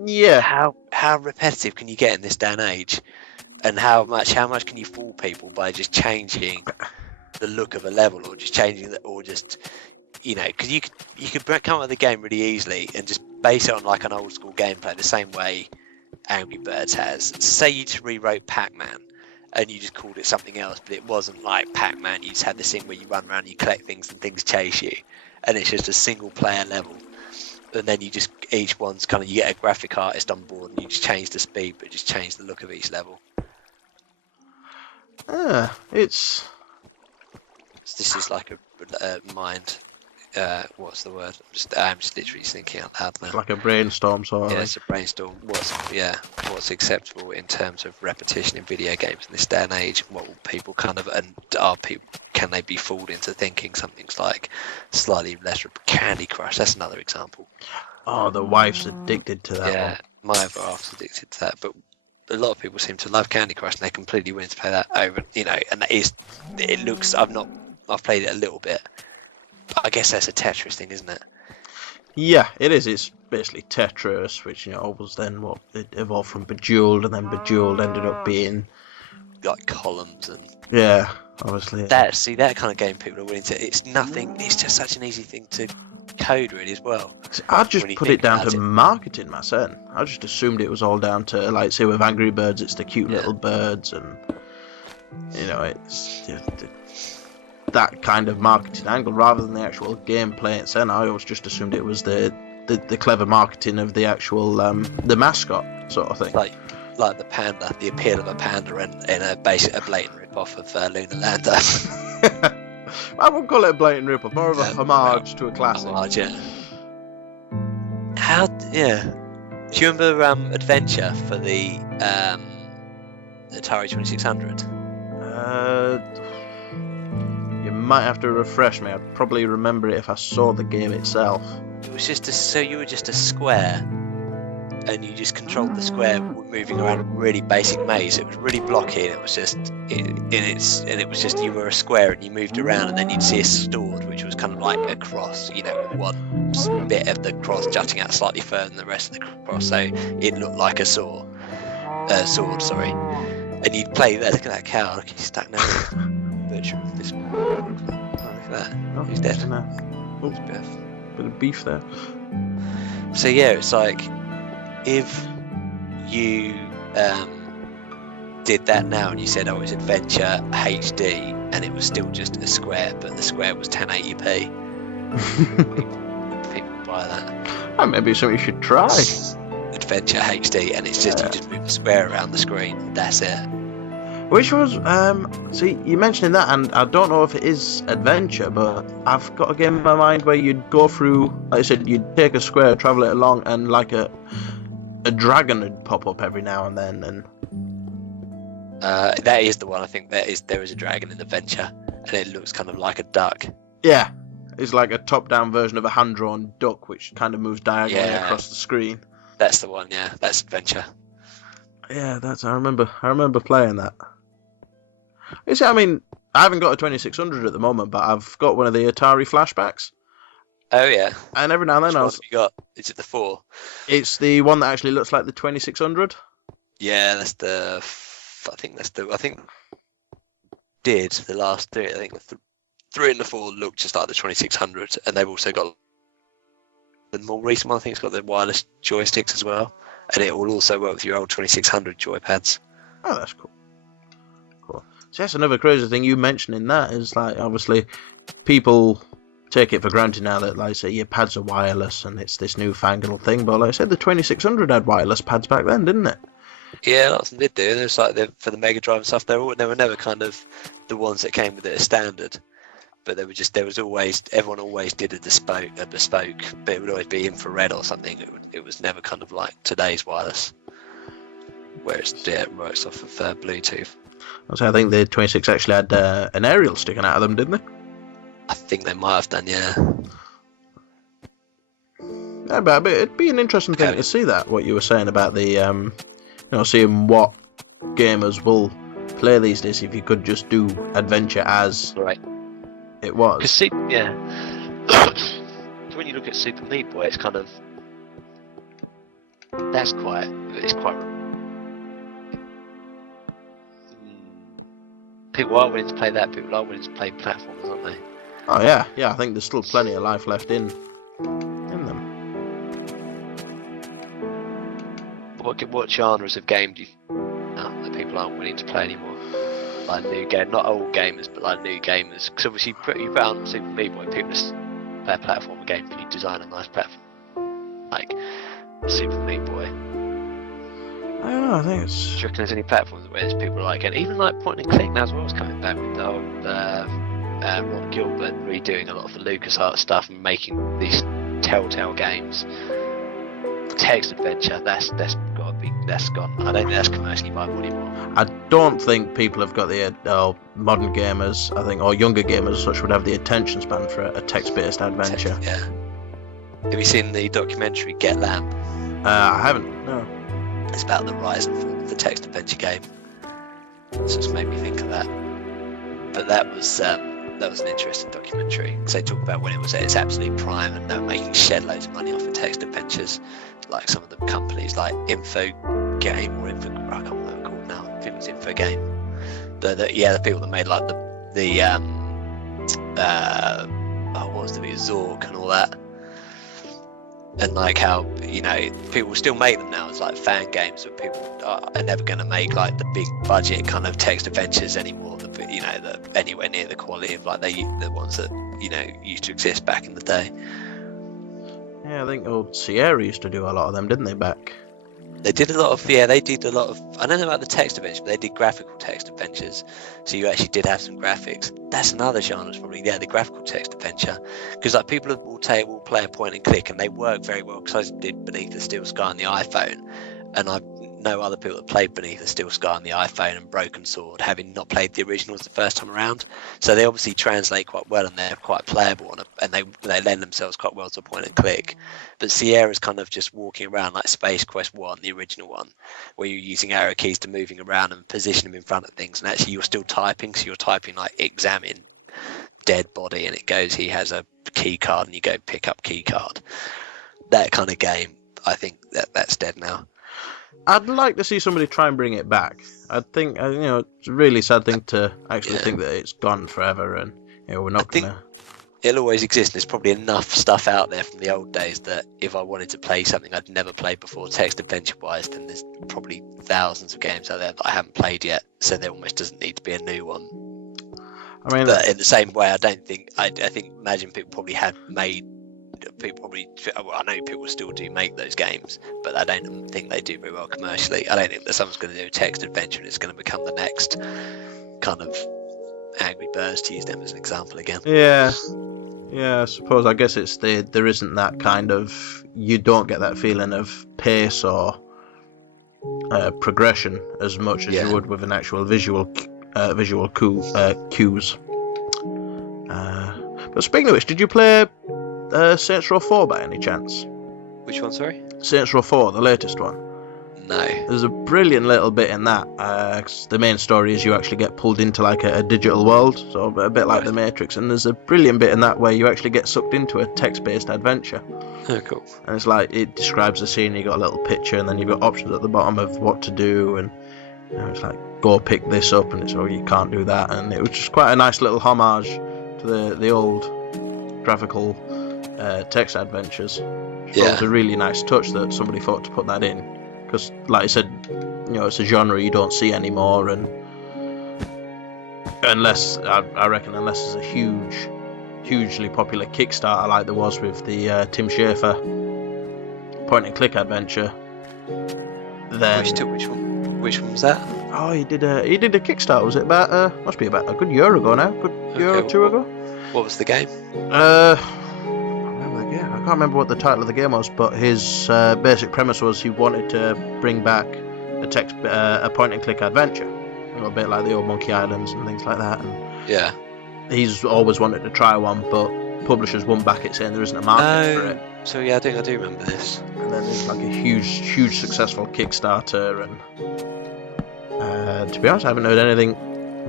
Yeah. How repetitive can you get in this day and age? And how much can you fool people by just changing the look of a level, or just changing because you could come up with a game really easily and just base it on like an old school gameplay, the same way Angry Birds has. Say you just rewrote Pac-Man and you just called it something else, but it wasn't like Pac-Man. You just had this thing where you run around and you collect things and things chase you, and it's just a single player level. And then each one's you get a graphic artist on board and you just change the speed, but just change the look of each level. This is like a mind. What's the word? I'm just literally thinking out loud now. It's like a brainstorm sort of Yeah, thing. it's a brainstorm. What's acceptable in terms of repetition in video games in this day and age? What will people can they be fooled into thinking something's like slightly less? Candy Crush, that's another example. Oh, the wife's addicted to that one. My other half's addicted to that, but a lot of people seem to love Candy Crush and they're completely willing to play that over, and it looks, I've played it a little bit. I guess that's a Tetris thing, isn't it? Yeah, it is. It's basically Tetris, which was then what it evolved from Bejeweled, and then Bejeweled ended up being like columns and obviously that kind of game people are willing to. It's nothing. It's just such an easy thing to code, really, as well. I just put it down to marketing myself. I just assumed it was all down to, like, say with Angry Birds, it's the cute little birds, and it's that kind of marketing angle rather than the actual gameplay itself. I always just assumed it was the clever marketing of the actual the mascot sort of thing. Like the panda, the appeal of a panda, and a blatant rip-off of Lunar Lander. I wouldn't call it a blatant rip-off, more of a homage to a classic. Homage, yeah. Do you remember Adventure for the Atari 2600? You might have to refresh me. I'd probably remember it if I saw the game itself. It was so you were just a square, and you just controlled the square moving around a really basic maze. It was really blocky, and it was just you were a square and you moved around, and then you'd see a sword, which was kind of like a cross, with one bit of the cross jutting out slightly further than the rest of the cross, so it looked like a sword. And you'd play that. Look at that cow. Look, he's stuck now. Butcher of this. Oh, look at that. Oh, he's dead. Oh, bit of beef there. So yeah, it's like if you did that now and you said, oh, it's Adventure HD, and it was still just a square, but the square was 1080p. people buy that. Oh, maybe it's something you should try. Adventure HD, and it's just you just move the square around the screen. That's it. Which was, see, you mentioning that, and I don't know if it is Adventure, but I've got a game in my mind where you'd go through, like I said, you'd take a square, travel it along, and like a dragon would pop up every now and then, and... that is the one. I think there is a dragon in Adventure, and it looks kind of like a duck. Yeah, it's like a top-down version of a hand-drawn duck, which kind of moves diagonally across the screen. That's the one, yeah. That's Adventure. Yeah, I remember playing that. You see, I mean, I haven't got a 2600 at the moment, but I've got one of the Atari flashbacks. Oh yeah. And every now and then Which one have you got? Is it the 4? It's the one that actually looks like the 2600. Yeah, that's the. I think did the last 3. I think the 3 and the 4 look just like the 2600, and they've also got the more recent one, I think it's got the wireless joysticks as well, and it will also work with your old 2600 joypads. Oh, that's cool. Cool. So that's another crazy thing you mentioning that is like obviously people take it for granted now that like say your pads are wireless and it's this newfangled thing, but like I said, the 2600 had wireless pads back then, didn't it? Yeah, lots of them did do. There's like for the Mega Drive and stuff. They were never kind of the ones that came with it as standard, but everyone always did a bespoke, but it would always be infrared or something. It was never kind of like today's wireless, where it works off of Bluetooth. I think the 26 actually had an aerial sticking out of them, didn't they? I think they might have done, yeah. Yeah, but it'd be an interesting thing to see that, what you were saying about the, seeing what gamers will play these days if you could just do adventure as it was. Because when you look at Super Meat Boy, it's kind of it's quite. People are willing to play that. People are willing to play platformers, aren't they? Oh yeah. I think there's still plenty of life left in them. What genres of game do you that people aren't willing to play anymore? Like new game, not old gamers, but like new gamers. Because obviously you put on Super Meat Boy, people just play a platformer game, but you design a nice platform like Super Meat Boy. I don't know. I think it's. Do you reckon there's any platforms where there's people like it? Even like point and click now as well is coming back with the old Ron Gilbert redoing a lot of the LucasArts stuff and making these Telltale games. Text adventure, that's gone. I don't think that's commercially viable anymore. I don't think people have got the modern gamers, I think, or younger gamers as such would have the attention span for a text-based adventure. Yeah. Have you seen the documentary Get Lamp? I haven't. No. It's about the rise of the text adventure game. So it's made me think of that. But that was an interesting documentary because they talk about when it was at its absolute prime and they were making shed loads of money off of text adventures, like some of the companies like Infogame or I can't remember what they're called now. I think it was Infogame. The people that made like what was the Zork and all that. And like how people still make them now as like fan games, but people are never going to make like the big budget kind of text adventures anymore. That anywhere near the quality of like the ones that used to exist back in the day. Yeah, I think old Sierra used to do a lot of them, didn't they? Back. They did a lot of I don't know about the text adventures, but they did graphical text adventures. So you actually did have some graphics. That's another genre, probably. Yeah, the graphical text adventure, because like people will play a point and click, and they work very well. Because I did Beneath the Steel Sky on the iPhone, and I know other people that played Beneath the Steel Sky on the iPhone and Broken Sword, having not played the originals the first time around. So they obviously translate quite well, and they're quite playable, and they lend themselves quite well to a point and click. But Sierra's kind of just walking around like Space Quest 1, the original one, where you're using arrow keys to moving around and position them in front of things, and actually you're still typing, so you're typing like examine dead body, and it goes, he has a key card, and you go pick up key card. That kind of game, I think that's dead now. I'd like to see somebody try and bring it back. I think it's a really sad thing to actually think that it's gone forever, and we're not gonna. It'll always exist. There's probably enough stuff out there from the old days that if I wanted to play something I'd never played before, text adventure wise, then there's probably thousands of games out there that I haven't played yet. So there almost doesn't need to be a new one. I mean, but in the same way, I think imagine people probably had made. I know people still do make those games, but I don't think they do very well commercially. I don't think that someone's going to do a text adventure and it's going to become the next kind of Angry Birds, to use them as an example again. Yeah, I suppose. I guess it's there isn't that kind of, you don't get that feeling of pace or progression as much as you would with an actual visual cues. But speaking of which, did you play Saints Row 4 by any chance? Which one, sorry? Saints Row 4, the latest one. No. There's a brilliant little bit in that. The main story is you actually get pulled into like a digital world, so a bit like the Matrix, and there's a brilliant bit in that where you actually get sucked into a text-based adventure. Oh, cool. And it's like, it describes the scene, you got a little picture, and then you've got options at the bottom of what to do, and it's like, go pick this up, and it's, you can't do that, and it was just quite a nice little homage to the old graphical text adventures. It Yeah. was a really nice touch that somebody thought to put that in, because, like I said, it's a genre you don't see anymore, and unless there's a hugely popular Kickstarter like there was with the Tim Schafer point-and-click adventure. Then Which one was that? oh, he did a Kickstarter. Was it about must be about a good year ago now? Year or two ago. What was the game? I remember the game. I can't remember what the title of the game was, but his basic premise was he wanted to bring back a point-and-click adventure, a bit like the old Monkey Islands and things like that. And Yeah. he's always wanted to try one, but publishers won't back it, saying there isn't a market for it. So yeah, I think I do remember this. And then there's like a huge successful Kickstarter, and to be honest, I haven't heard anything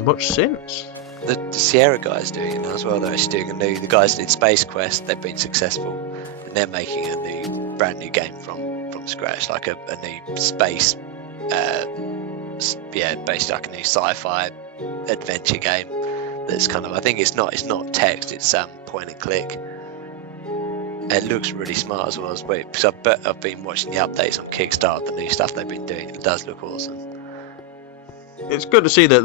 much since. The Sierra guys doing it now as well. They're actually doing the guys that did Space Quest. They've been successful, and they're making a brand new game from scratch, like a new space, basically like a new sci-fi adventure game. That's kind of, I think it's not text, it's point and click. It looks really smart as well, because I've been watching the updates on Kickstarter, the new stuff they've been doing. It does look awesome. It's good to see that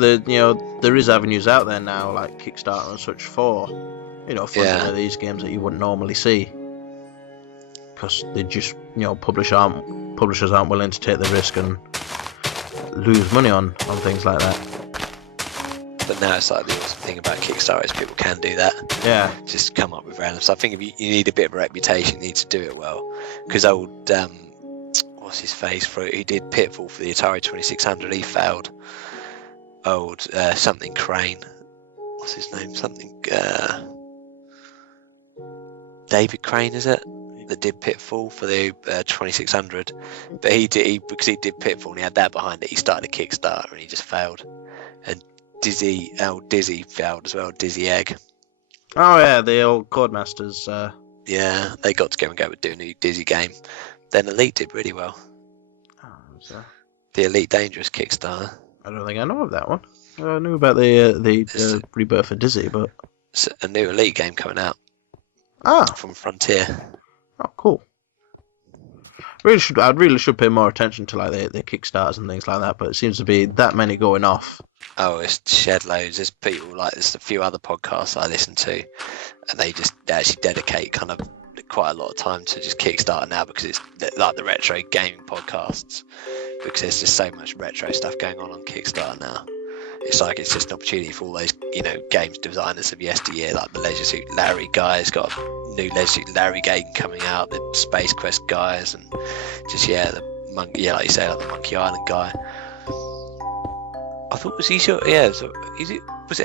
there is avenues out there now, like Kickstarter and such, for funding these games that you wouldn't normally see, because they just publishers aren't willing to take the risk and lose money on things like that. But now it's like the awesome thing about Kickstarter is people can do that. Yeah. Just come up with random stuff. I think if you need a bit of a reputation, you need to do it well. Because old what's his face for it? He did Pitfall for the Atari 2600. He failed. Old something Crane. What's his name? Something David Crane, is it? That did Pitfall for the 2600. But because he did Pitfall and he had that behind it, he started a Kickstarter and he just failed. And Dizzy failed as well. Dizzy Egg. Oh yeah, the old Codemasters. Yeah, they got together and go and do a new Dizzy game. Then Elite did really well. The Elite Dangerous Kickstarter. I don't think I know of that one. I knew about the rebirth of Dizzy, but it's a new Elite game coming out. From Frontier. Oh, cool. I really should pay more attention to like the Kickstarters and things like that, but it seems to be that many going off. Oh, it's shed loads. There's people there's a few other podcasts I listen to, and they actually dedicate kind of quite a lot of time to just Kickstarter now, because it's like the retro gaming podcasts, because there's just so much retro stuff going on Kickstarter now. It's like it's just an opportunity for all those games designers of yesteryear, like the Leisure Suit Larry guys got a new Leisure Suit Larry game coming out, the Space Quest guys, and just the monkey, like you say, like the Monkey Island guy. I thought was it a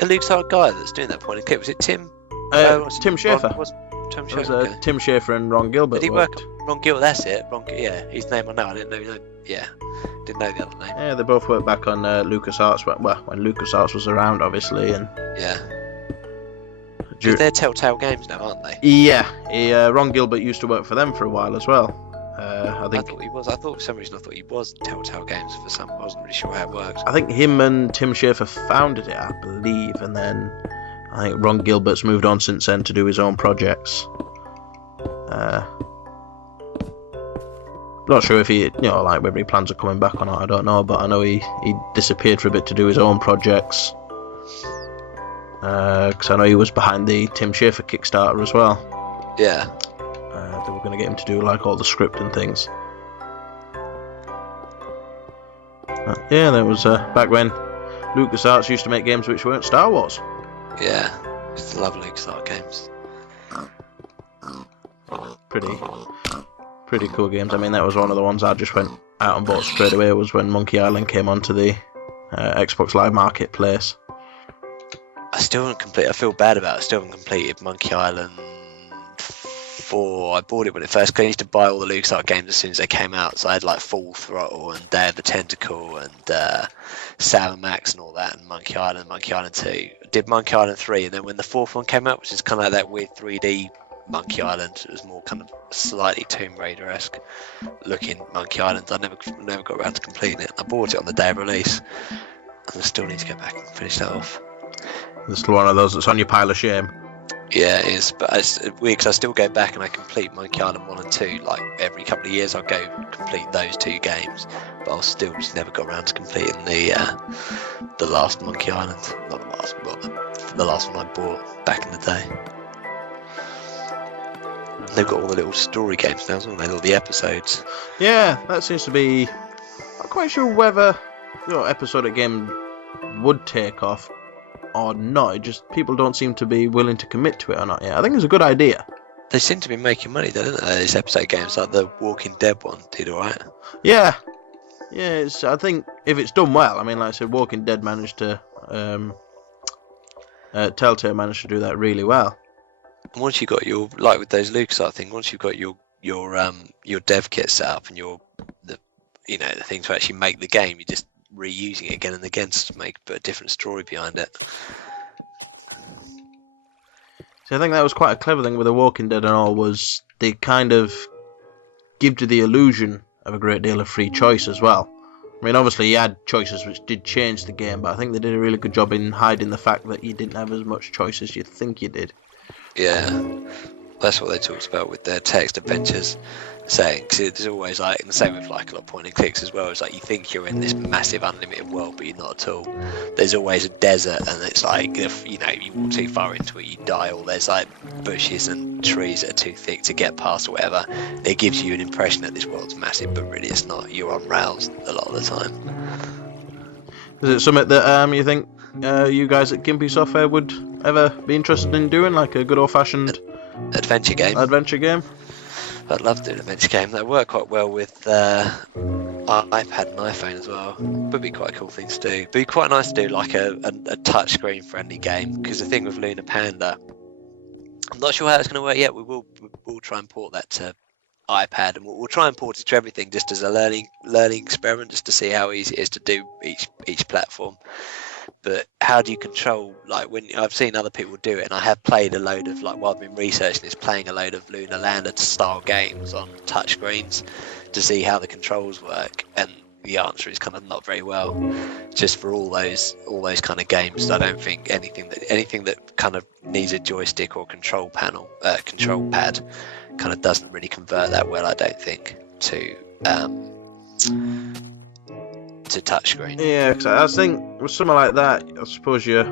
LucasArts guy that's doing that point and click? Was it Tim? Tim Schafer. Tim It was Schafer. Okay. Tim Schafer and Ron Gilbert. Did he work? Ron Gilbert. That's it. His name I know. I didn't know. Didn't know the other name. Yeah, they both worked back on LucasArts. Well, when LucasArts was around, obviously, and yeah. They're Telltale Games now, aren't they? Yeah. Ron Gilbert used to work for them for a while as well. I thought he was. I thought for some reason he was Telltale Games for some. I wasn't really sure how it worked. I think him and Tim Schafer founded it, I believe, and then I think Ron Gilbert's moved on since then to do his own projects. Not sure if he, whether he plans on coming back or not. I don't know, but I know he disappeared for a bit to do his own projects. Because I know he was behind the Tim Schafer Kickstarter as well. Yeah. They were going to get him to do all the script and things. Yeah, that was back when LucasArts used to make games which weren't Star Wars. Yeah, I used to love LucasArts games. Pretty cool games. I mean, that was one of the ones I just went out and bought straight away, was when Monkey Island came onto the Xbox Live Marketplace. I still haven't completed. I feel bad about it. I still haven't completed Monkey Island 4. I bought it when it first came. I used to buy all the LucasArts games as soon as they came out. So I had like Full Throttle and Day of the Tentacle and Sam & Max and all that, and Monkey Island 2. I did Monkey Island 3, and then when the 4th one came out, which is kind of like that weird 3D Monkey Island, it was more kind of slightly Tomb Raider-esque looking Monkey Island. I never got around to completing it. I bought it on the day of release, and I still need to go back and finish that off. It's one of those that's on your pile of shame. Yeah, it is. But it's weird because I still go back and I complete Monkey Island 1 and 2. Like every couple of years, I'll go complete those 2 games. But I'll still just never got around to completing the last Monkey Island. Not the last, well, the last one I bought back in the day. They've got all the little story games now, haven't they? All the episodes. Yeah, that seems to be. Not quite sure whether episodic game would take off or not. It just people don't seem to be willing to commit to it or not yet. I think it's a good idea. They seem to be making money, though, don't they? These episode games, like the Walking Dead one, did alright. Yeah. I think if it's done well, I mean, like I said, Walking Dead managed to. Telltale managed to do that really well. And once you've got your, like with those LucasArts thing, once you've got your dev kit set up and the thing to actually make the game, you're just reusing it again and again to make a different story behind it. So I think that was quite a clever thing with The Walking Dead and all, was they kind of give you the illusion of a great deal of free choice as well. I mean, obviously you had choices which did change the game, but I think they did a really good job in hiding the fact that you didn't have as much choice as you think you did. Yeah, that's what they talked about with their text adventures, saying, because there's always like, and the same with like a lot of point and clicks as well, it's like you think you're in this massive unlimited world, but you're not at all. There's always a desert, and it's like, if you walk too far into it, you die, or there's like bushes and trees that are too thick to get past or whatever. It gives you an impression that this world's massive, but really it's not. You're on rails a lot of the time. Is it something that you think you guys at Gimpy Software would ever be interested in doing, like a good old-fashioned adventure game? I'd love to do an adventure game. They work quite well with iPad and iPhone as well. Would be quite a cool thing to do. It'd be quite nice to do like a touchscreen friendly game, because the thing with Lunar Panda, I'm not sure how it's going to work yet. We'll try and port that to iPad, and we'll try and port it to everything just as a learning experiment, just to see how easy it is to do each platform. But how do you control, like, when I've seen other people do it, and I have played a load of, like, while I've been researching this, playing a load of Lunar Lander style games on touchscreens to see how the controls work, and the answer is kind of not very well. Just for all those kind of games, I don't think anything that kind of needs a joystick or control pad kind of doesn't really convert that well, I don't think, to touchscreen. Yeah, because I think with something like that, I suppose your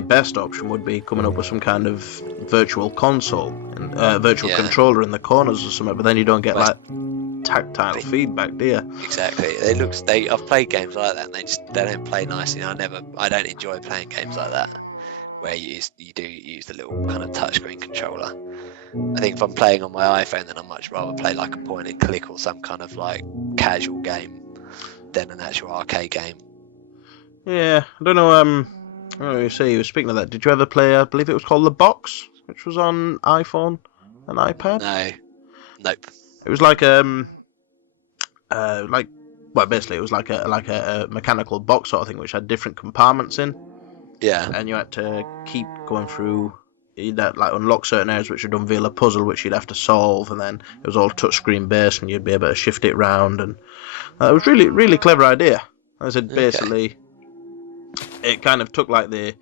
best option would be coming up with some kind of virtual console and virtual controller in the corners or something. But then you don't get like tactile feedback, do you? Exactly. I've played games like that, and they don't play nicely. I don't enjoy playing games like that, where you do use the little kind of touchscreen controller. I think if I'm playing on my iPhone, then I'd much rather play like a point and click or some kind of like casual game than an actual arcade game. Yeah, I don't know. You say you were speaking of that. Did you ever play? I believe it was called The Box, which was on iPhone and iPad. No, nope. It was like basically it was like a mechanical box sort of thing, which had different compartments in. Yeah. And you had to keep going through. You'd like unlock certain areas which would unveil a puzzle which you'd have to solve, and then it was all touchscreen based, and you'd be able to shift it round, and it was really, really clever idea. I said basically, it kind of took like the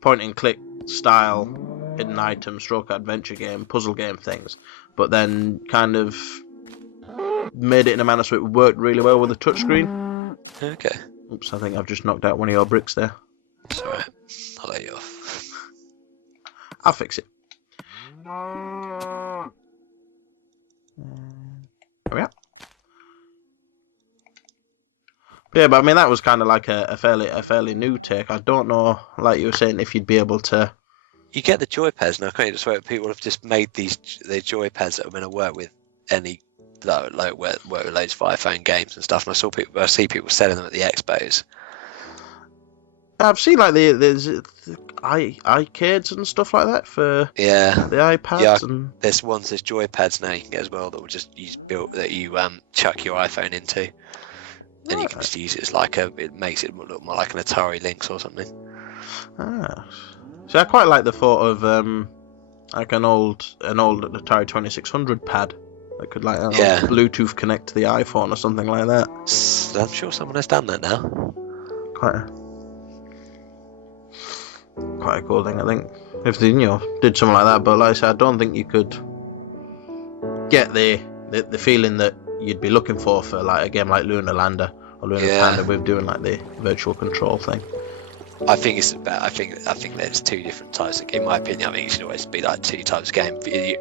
point and click style hidden item stroke adventure game, puzzle game things, but then kind of made it in a manner so it worked really well with the touchscreen. Okay. Oops, I think I've just knocked out one of your bricks there. It's alright. I'll let you off. I'll fix it. There we are. Yeah, but I mean that was kind of like a fairly new take. I don't know, like you were saying, if you'd be able to. You get the joypads now, can't you? Just where people have just made the joypads that are going to work with any like work with loads of iPhone games and stuff. And I see people selling them at the expos. I've seen like there's iCards and stuff like that for the iPads. Yeah, and there's joypads now you can get as well that will just chuck your iPhone into, and you can just use it as it makes it look more like an Atari Lynx or something. So I quite like the thought of like an old Atari 2600 pad that could Bluetooth connect to the iPhone or something like that. I'm sure someone has done that now. quite a cool thing, I think. If they, did something like that, but like I said, I don't think you could get the feeling that you'd be looking for like a game like Lunar Lander or Lunar Panda with doing like the virtual control thing. I think it's about. I think there's two different types. In my opinion, I think it should always be like two types of game.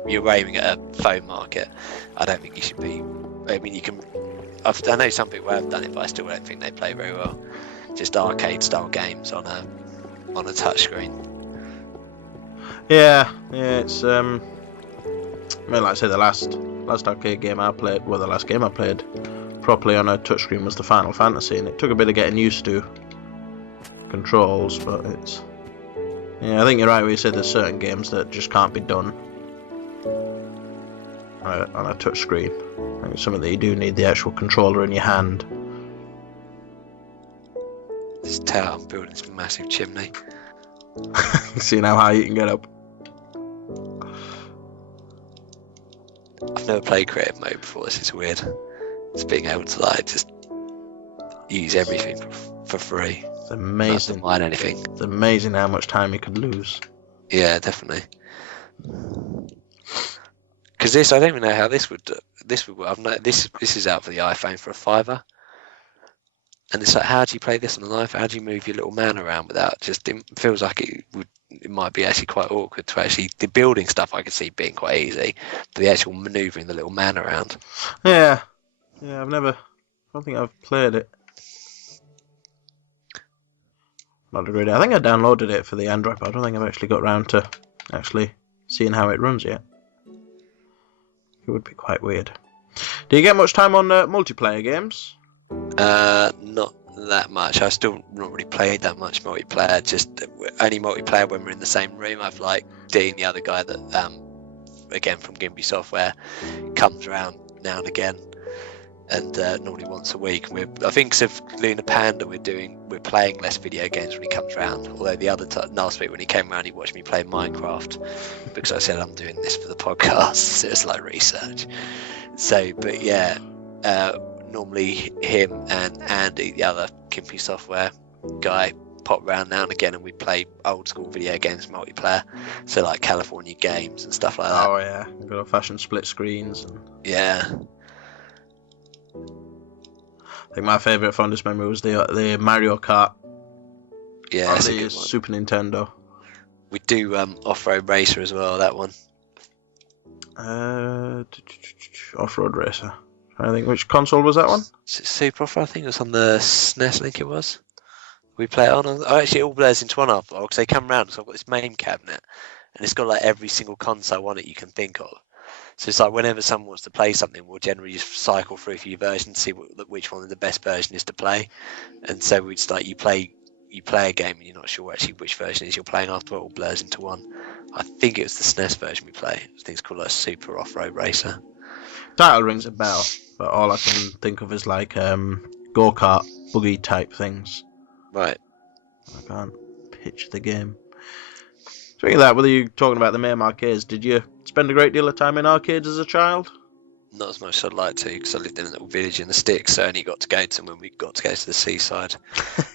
You're aiming at a phone market. I don't think you should be. I mean, you can. I know some people have done it, but I still don't think they play very well. Just arcade style games on a touch screen. Yeah, it's I mean, like I say, the last arcade game I played, well, the last game I played properly on a touchscreen was the Final Fantasy, and it took a bit of getting used to controls, but it's, I think you're right when you say there's certain games that just can't be done on a touchscreen. I think it's something that you do need the actual controller in your hand. This tower, I'm building this massive chimney. See now how you can get up. I've never played creative mode before. This is weird. It's being able to like just use everything for free. It's amazing. Not to mine anything. It's amazing how much time you could lose. Yeah, definitely. Because this, I don't even know how this would work. This is out for the iPhone for $5, and it's like, how do you play this on an iPhone? How do you move your little man around without just? It feels like it might be actually quite awkward to actually the building stuff. I could see being quite easy, but the actual manoeuvring the little man around. Yeah, I don't think I've played it. Not a great. I think I downloaded it for the Android, but I don't think I've actually got around to actually seeing how it runs yet. It would be quite weird. Do you get much time on multiplayer games? Not that much. I still not really played that much multiplayer. Just only multiplayer when we're in the same room. I've like Dean, the other guy that again from Gimpy Software, comes around now and again, and normally once a week. I think because of Lunar Panda, we're playing less video games when he comes around. Although the other last week when he came around, he watched me play Minecraft because I said I'm doing this for the podcast. So it's like research. So, but yeah. Normally him and Andy, the other Gimpy Software guy, pop round now and again, and we play old school video games multiplayer, so like California games and stuff like that. Oh yeah, good old fashioned split screens. Yeah. I think my favourite fondest memory was the Mario Kart. Yeah, on the Super Nintendo. We do Off-Road Racer as well. That one. Off-Road Racer. I think, which console was that one? Super Off-Road, I think it was on the SNES, I think it was. We play it on. Oh, actually, it all blurs into one after because they come round. So I've got this main cabinet, and it's got like every single console on it you can think of. So it's like whenever someone wants to play something, we'll generally just cycle through a few versions, see which one the best version is to play. And so we just like you play a game and you're not sure actually which version it is you're playing after. It all blurs into one. I think it was the SNES version we play. I think it's called like Super Off-Road Racer. Title rings a bell, but all I can think of is like go-kart, buggy type things. Right. I can't picture the game. Speaking of that, were you talking about the MAME arcades? Did you spend a great deal of time in arcades as a child? Not as much as I'd like to, because I lived in a little village in the sticks, so I only got to go to them when we got to go to the seaside.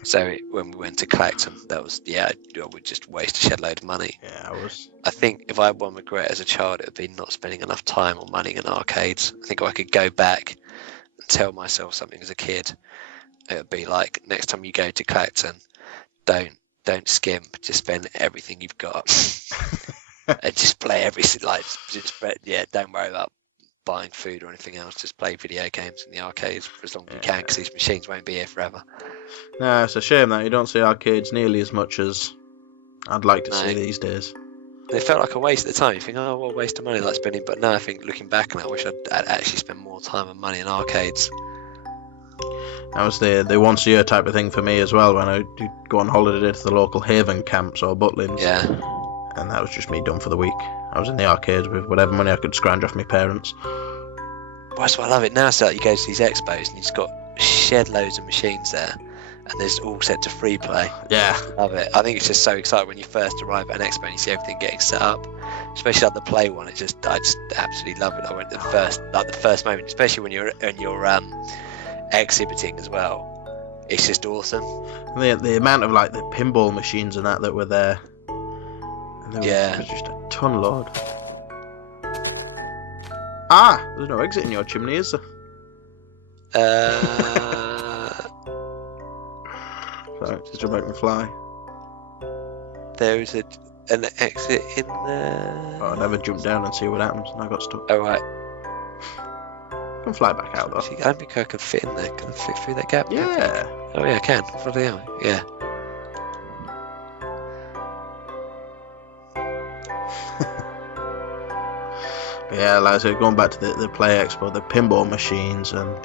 So when we went to Clacton, that was, I would just waste a shed load of money. Yeah, I think if I had one regret as a child, it would be not spending enough time or money in arcades. I think if I could go back and tell myself something as a kid, it would be like, next time you go to Clacton, don't skimp, just spend everything you've got. And just play everything, don't worry about buying food or anything else, just play video games in the arcades for as long as you can, because these machines won't be here forever. No, it's a shame that you don't see arcades nearly as much as I'd like to see these days. It felt like a waste of the time. You think, oh, what a waste of money like spending, but no, I think looking back on it, I wish I'd actually spent more time and money in arcades. That was the once a year type of thing for me as well, when I would go on holiday to the local Haven camps or Butlins. Yeah. And that was just me done for the week. I was in the arcades with whatever money I could scrounge off my parents. Well, that's why I love it now. So you go to these expos and you've got shed loads of machines there, and there's all set to free play. Yeah. Love it. I think it's just so exciting when you first arrive at an expo and you see everything getting set up, especially like the play one. I just absolutely love it. I went to the first moment, especially when you're exhibiting as well. It's just awesome. The amount of like the pinball machines and that were there There was just a ton load. Ah, there's no exit in your chimney, is there? Sorry, just to make me fly. There is an exit in there. Oh, I'd never jump down and see what happens, and I got stuck. Oh, right. I can fly back out though. Actually, I don't think I can fit in there. Can I fit through that gap? Yeah. Oh, yeah, I can. Bloody hell. Yeah. Yeah, like I said, going back to the Play Expo, the pinball machines, and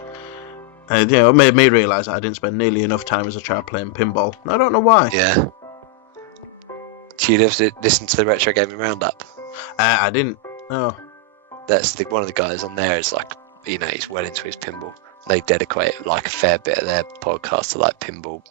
it made me realise that I didn't spend nearly enough time as a child playing pinball. I don't know why. Yeah. Do you listen to the Retro Gaming Roundup? I didn't. No. That's one of the guys on there is like, he's well into his pinball. They dedicate like a fair bit of their podcast to like pinball.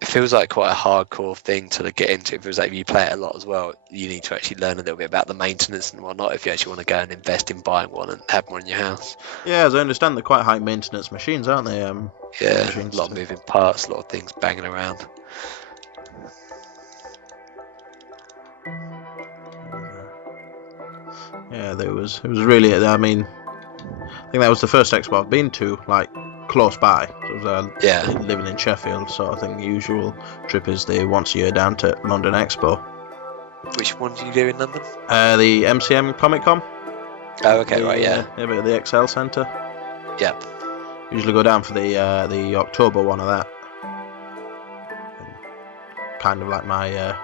It feels like quite a hardcore thing to get into. It feels like if you play it a lot as well, you need to actually learn a little bit about the maintenance and whatnot if you actually want to go and invest in buying one and have one in your house. Yeah, as I understand, they're quite high maintenance machines, aren't they? Yeah, a lot of moving parts, a lot of things banging around. Yeah, it was really. I mean, I think that was the first expo I've been to, like close by. So it was, living in Sheffield, so I think the usual trip is the once a year down to London Expo. Which one do you do in London? The MCM Comic Con. Oh, okay, right, yeah. Yeah, but the XL Centre. Yep. Usually go down for the October one of that. Kind of like my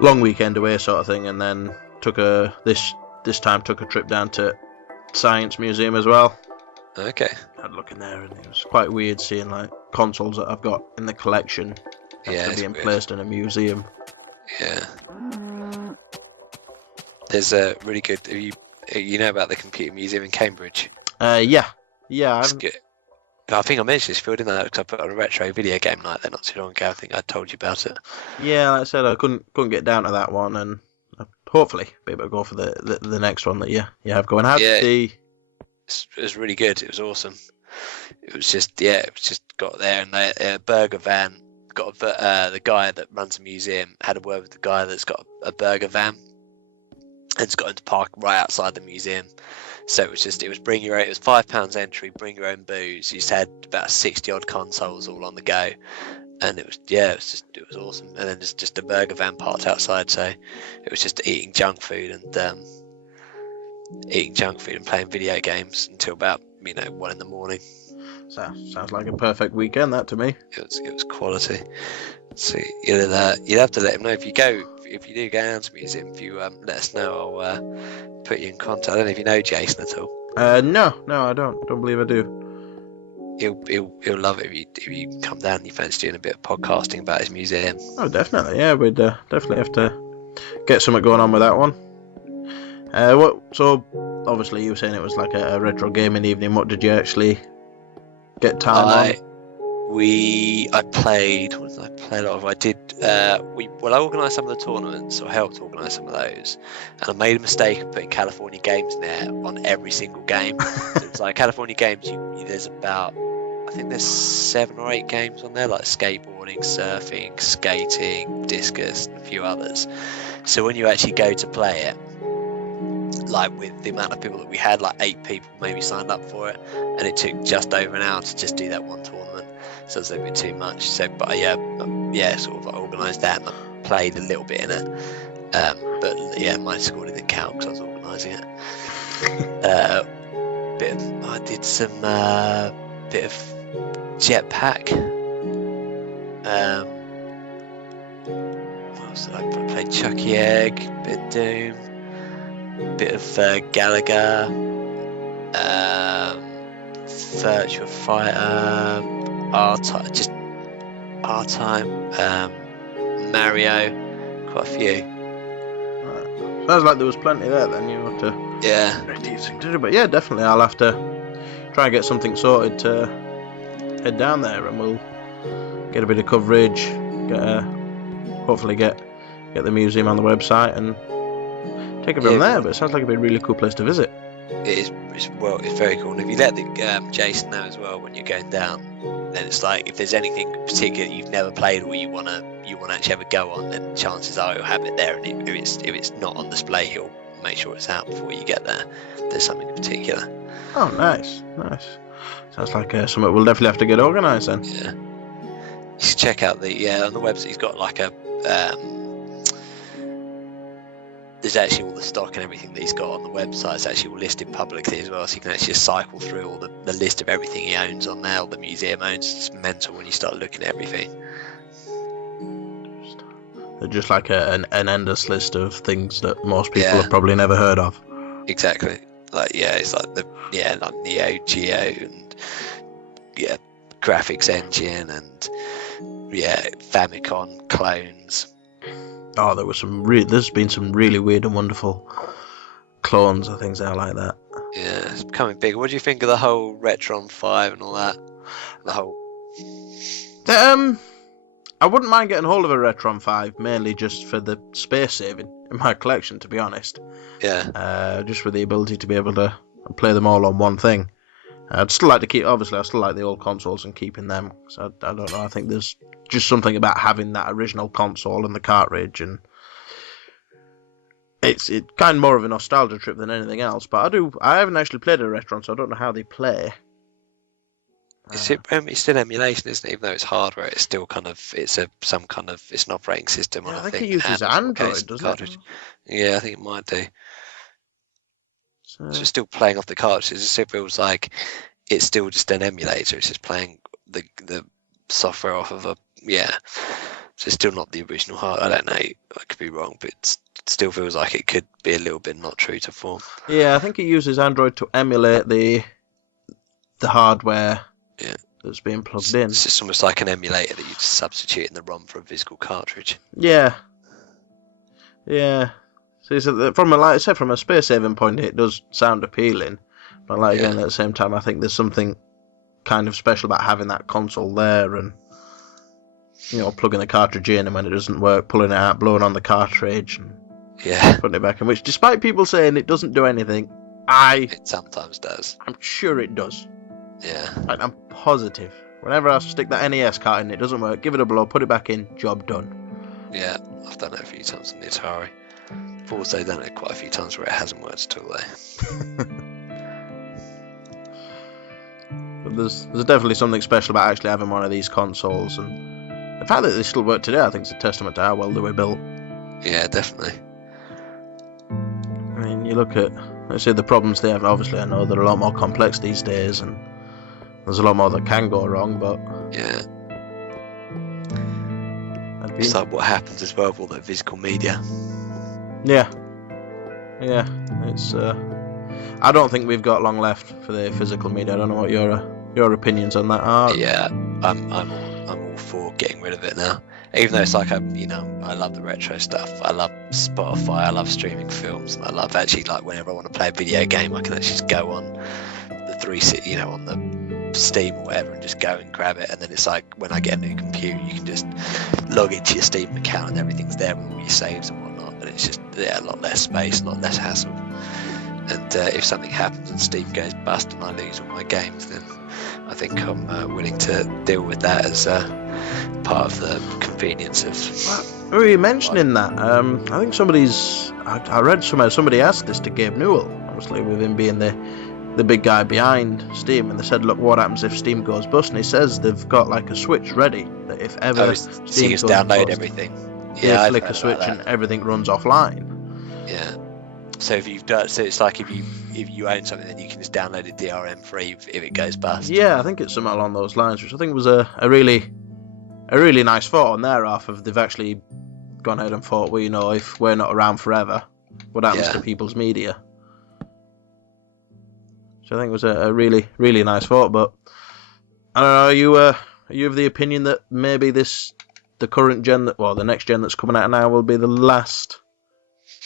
long weekend away sort of thing, and then this time took a trip down to Science Museum as well. Okay. I had a look in there, and it was quite weird seeing like consoles that I've got in the collection being placed in a museum. Yeah. There's a really good. You know about the Computer Museum in Cambridge? Yeah. I think I mentioned this field, didn't I? Because I put on a retro video game night there not too long ago. I think I told you about it. Yeah, like I said, I couldn't get down to that one, and hopefully be able to go for the next one that you have going. It was really good. It was awesome. It was just got there, and a burger van got the guy that runs the museum had a word with the guy that's got a burger van, and it's got him to park right outside the museum. So it was it was £5 entry, bring your own booze. You just had about 60 odd consoles all on the go, and it was awesome. And then just a burger van parked outside, so it was just eating junk food and playing video games until about 1 in the morning. Sounds like a perfect weekend, that to me. It was quality. So you'd have to let him know if you do go down to the museum. If you let us know, I'll put you in contact. I don't know if you know Jason at all. No, I don't believe I do. He'll love it if you come down and you fancy doing a bit of podcasting about his museum. Oh, definitely. Yeah, we'd definitely have to get something going on with that one. So obviously you were saying it was like a retro gaming evening. What did you actually get time on? I played. What did I play a lot of? I did. I organised some of the tournaments, or helped organise some of those, and I made a mistake of putting California Games in there on every single game. So it's like California Games. There's about, I think there's 7 or 8 games on there, like skateboarding, surfing, skating, discus, and a few others. So when you actually go to play it, like with the amount of people that we had, like 8 people maybe signed up for it, and it took just over an hour to just do that one tournament. So it's a bit too much. So, but sort of organised that, and I played a little bit in it. But yeah, my score didn't count because I was organising it. I did some bit of Jetpack. What else did I play? I played Chucky Egg, bit of Doom, bit of Galaga, Virtua Fighter, R-Time, Mario, quite a few. Right. Sounds like there was plenty there then. You have to but yeah, definitely I'll have to try and get something sorted to head down there, and we'll get a bit of coverage, hopefully get the museum on the website and take it from there. But it sounds like it'd be a really cool place to visit. It's very cool. And if you let Jason know as well when you're going down, then it's like if there's anything particular you've never played or you want to you want to actually have a go on, then chances are he'll have it there, and if it's not on display, he'll make sure it's out before you get there. There's something in particular. Oh, nice. Sounds like something we'll definitely have to get organised then. Yeah. You should check out on the website. He's got like a there's actually all the stock and everything that he's got on the website. It's actually all listed publicly as well, so you can actually just cycle through all the list of everything he owns on there, all the museum owns. It's mental when you start looking at everything. They're just like an endless list of things that most people Yeah. have probably never heard of. Exactly. Like it's like like Neo Geo and graphics engine and Famicom clones. Oh, there's been some really weird and wonderful clones of things out like that. Yeah, it's becoming big. What do you think of the whole Retron 5 and all that? The whole... I wouldn't mind getting hold of a Retron 5, mainly just for the space saving in my collection, to be honest. Yeah. Just with the ability to be able to play them all on one thing. I'd still like to keep, obviously, I still like the old consoles and keeping them. So I don't know, I think there's just something about having that original console and the cartridge, and it's kind of more of a nostalgia trip than anything else. But I haven't actually played a Retron, so I don't know how they play. It's still emulation, isn't it? Even though it's hardware, it's still it's an operating system. Yeah, on, I think it uses Android, doesn't it? Yeah, I think it might do. So it's still playing off the cartridges. It still feels like it's still just an emulator. It's just playing the software off of So it's still not the original hardware. I don't know. I could be wrong, but it still feels like it could be a little bit not true to form. Yeah, I think it uses Android to emulate the hardware. Yeah. That's being plugged in. It's just almost like an emulator that you just substitute in the ROM for a physical cartridge. Yeah. So from a space saving point, it does sound appealing, but again, at the same time, I think there's something kind of special about having that console there, and plugging the cartridge in, and when it doesn't work, pulling it out, blowing on the cartridge, and putting it back in. Which, despite people saying it doesn't do anything, it sometimes does. I'm sure it does. Yeah. I'm positive. Whenever I stick that NES card in, it doesn't work. Give it a blow, put it back in, job done. Yeah, I've done it a few times on the Atari. I've also done it quite a few times where it hasn't worked at all, though. But there's definitely something special about actually having one of these consoles, and the fact that they still work today, I think, is a testament to how well they were built. Yeah, definitely. I mean, you look at, let's say, the problems they have. Obviously, I know they're a lot more complex these days, and there's a lot more that can go wrong, but yeah. It's like what happens as well with all that physical media. Yeah. It's. I don't think we've got long left for the physical media. I don't know what your opinions on that are. Yeah, I'm all for getting rid of it now. Even though it's like I love the retro stuff. I love Spotify. I love streaming films, and I love actually whenever I want to play a video game, I can actually just go on the 360, on the Steam or whatever, and just go and grab it. And then it's like when I get a new computer, you can just log into your Steam account and everything's there with all your saves and whatnot. And it's just a lot less space, a lot less hassle. And if something happens and Steam goes bust and I lose all my games, then I think I'm willing to deal with that as part of the convenience of. Were you mentioning that? I think I read somebody asked this to Gabe Newell, obviously with him being the big guy behind Steam, and they said, look, what happens if Steam goes bust? And he says they've got a switch ready that if ever Steam goes download bust, everything. Yeah, flick a switch and everything runs offline. Yeah. So it's like if you own something, then you can just download it DRM free if it goes bust. Yeah, I think it's something along those lines, which I think was a really nice thought on their half of they've actually gone ahead and thought, well, if we're not around forever, what happens to people's media? So I think it was a really, really nice thought. But I don't know, are you of the opinion that maybe the current gen, the next gen that's coming out now will be the last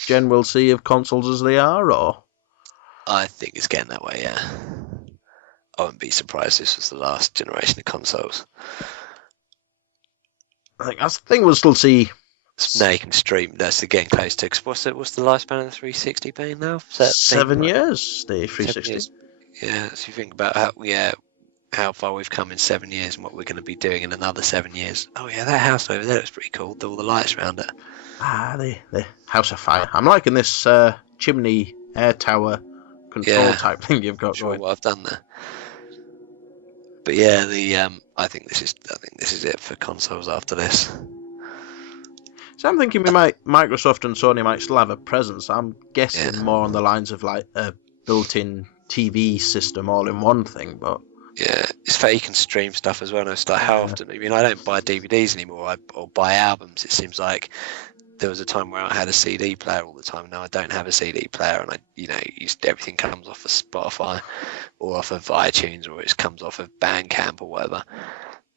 gen we'll see of consoles as they are, or? I think it's getting that way, yeah. I wouldn't be surprised if this was the last generation of consoles. I think we'll still see. Now you can stream. That's getting close to. Cause what's the lifespan of the 360 being now? 7 years. The 360. Yeah. So you think about how how far we've come in 7 years and what we're going to be doing in another 7 years. Oh yeah, that house over there looks pretty cool with all the lights around it. The House of Fire. I'm liking this chimney air tower control type thing you've got Sure going. what I've done there. But yeah, I think this is it for consoles after this. So I'm thinking Microsoft and Sony might still have a presence. I'm guessing more on the lines of like a built-in TV system all in one thing, but yeah, it's fair you can stream stuff as well. And it's like how often? I mean, I don't buy DVDs anymore or buy albums. It seems like there was a time where I had a CD player all the time. Now I don't have a CD player, and everything comes off of Spotify or off of iTunes, or it comes off of Bandcamp or whatever.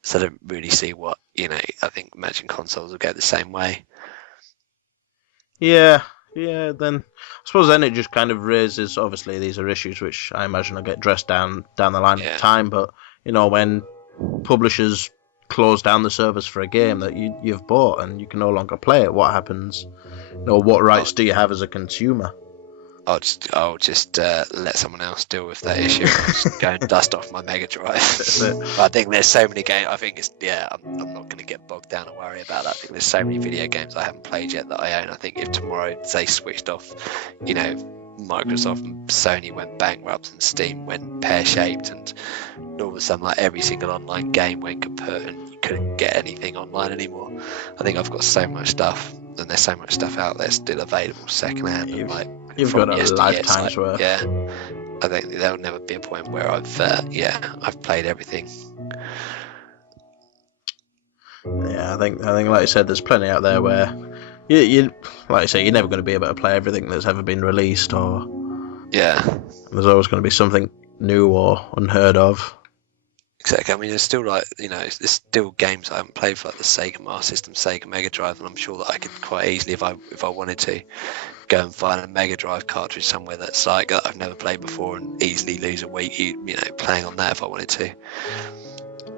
So I don't really see what I think Imagine consoles will go the same way. Yeah. Then I suppose then it just kind of raises. Obviously, these are issues which I imagine will get addressed down the line of time. But when publishers close down the service for a game that you've bought and you can no longer play it, what happens? What rights do you have as a consumer? I'll just let someone else deal with that issue. Just go and dust off my Mega Drive. I think there's so many games. I think I'm not going to get bogged down and worry about that. I think there's so many video games I haven't played yet that I own. I think if tomorrow they switched off, Microsoft and Sony went bankrupt and Steam went pear-shaped, and all of a sudden like every single online game went kaput and you couldn't get anything online anymore. I think I've got so much stuff, and there's so much stuff out there still available secondhand. You've got a lifetime's worth. Yeah, I think there'll never be a point where I've played everything. Yeah, I think like you said, there's plenty out there where you like you say, you're never going to be able to play everything that's ever been released, or there's always going to be something new or unheard of. Exactly. I mean, there's still there's still games I haven't played for, like the Sega Master System, Sega Mega Drive, and I'm sure that I could quite easily, if I wanted to, go and find a Mega Drive cartridge somewhere that's like that I've never played before, and easily lose a week, playing on that if I wanted to.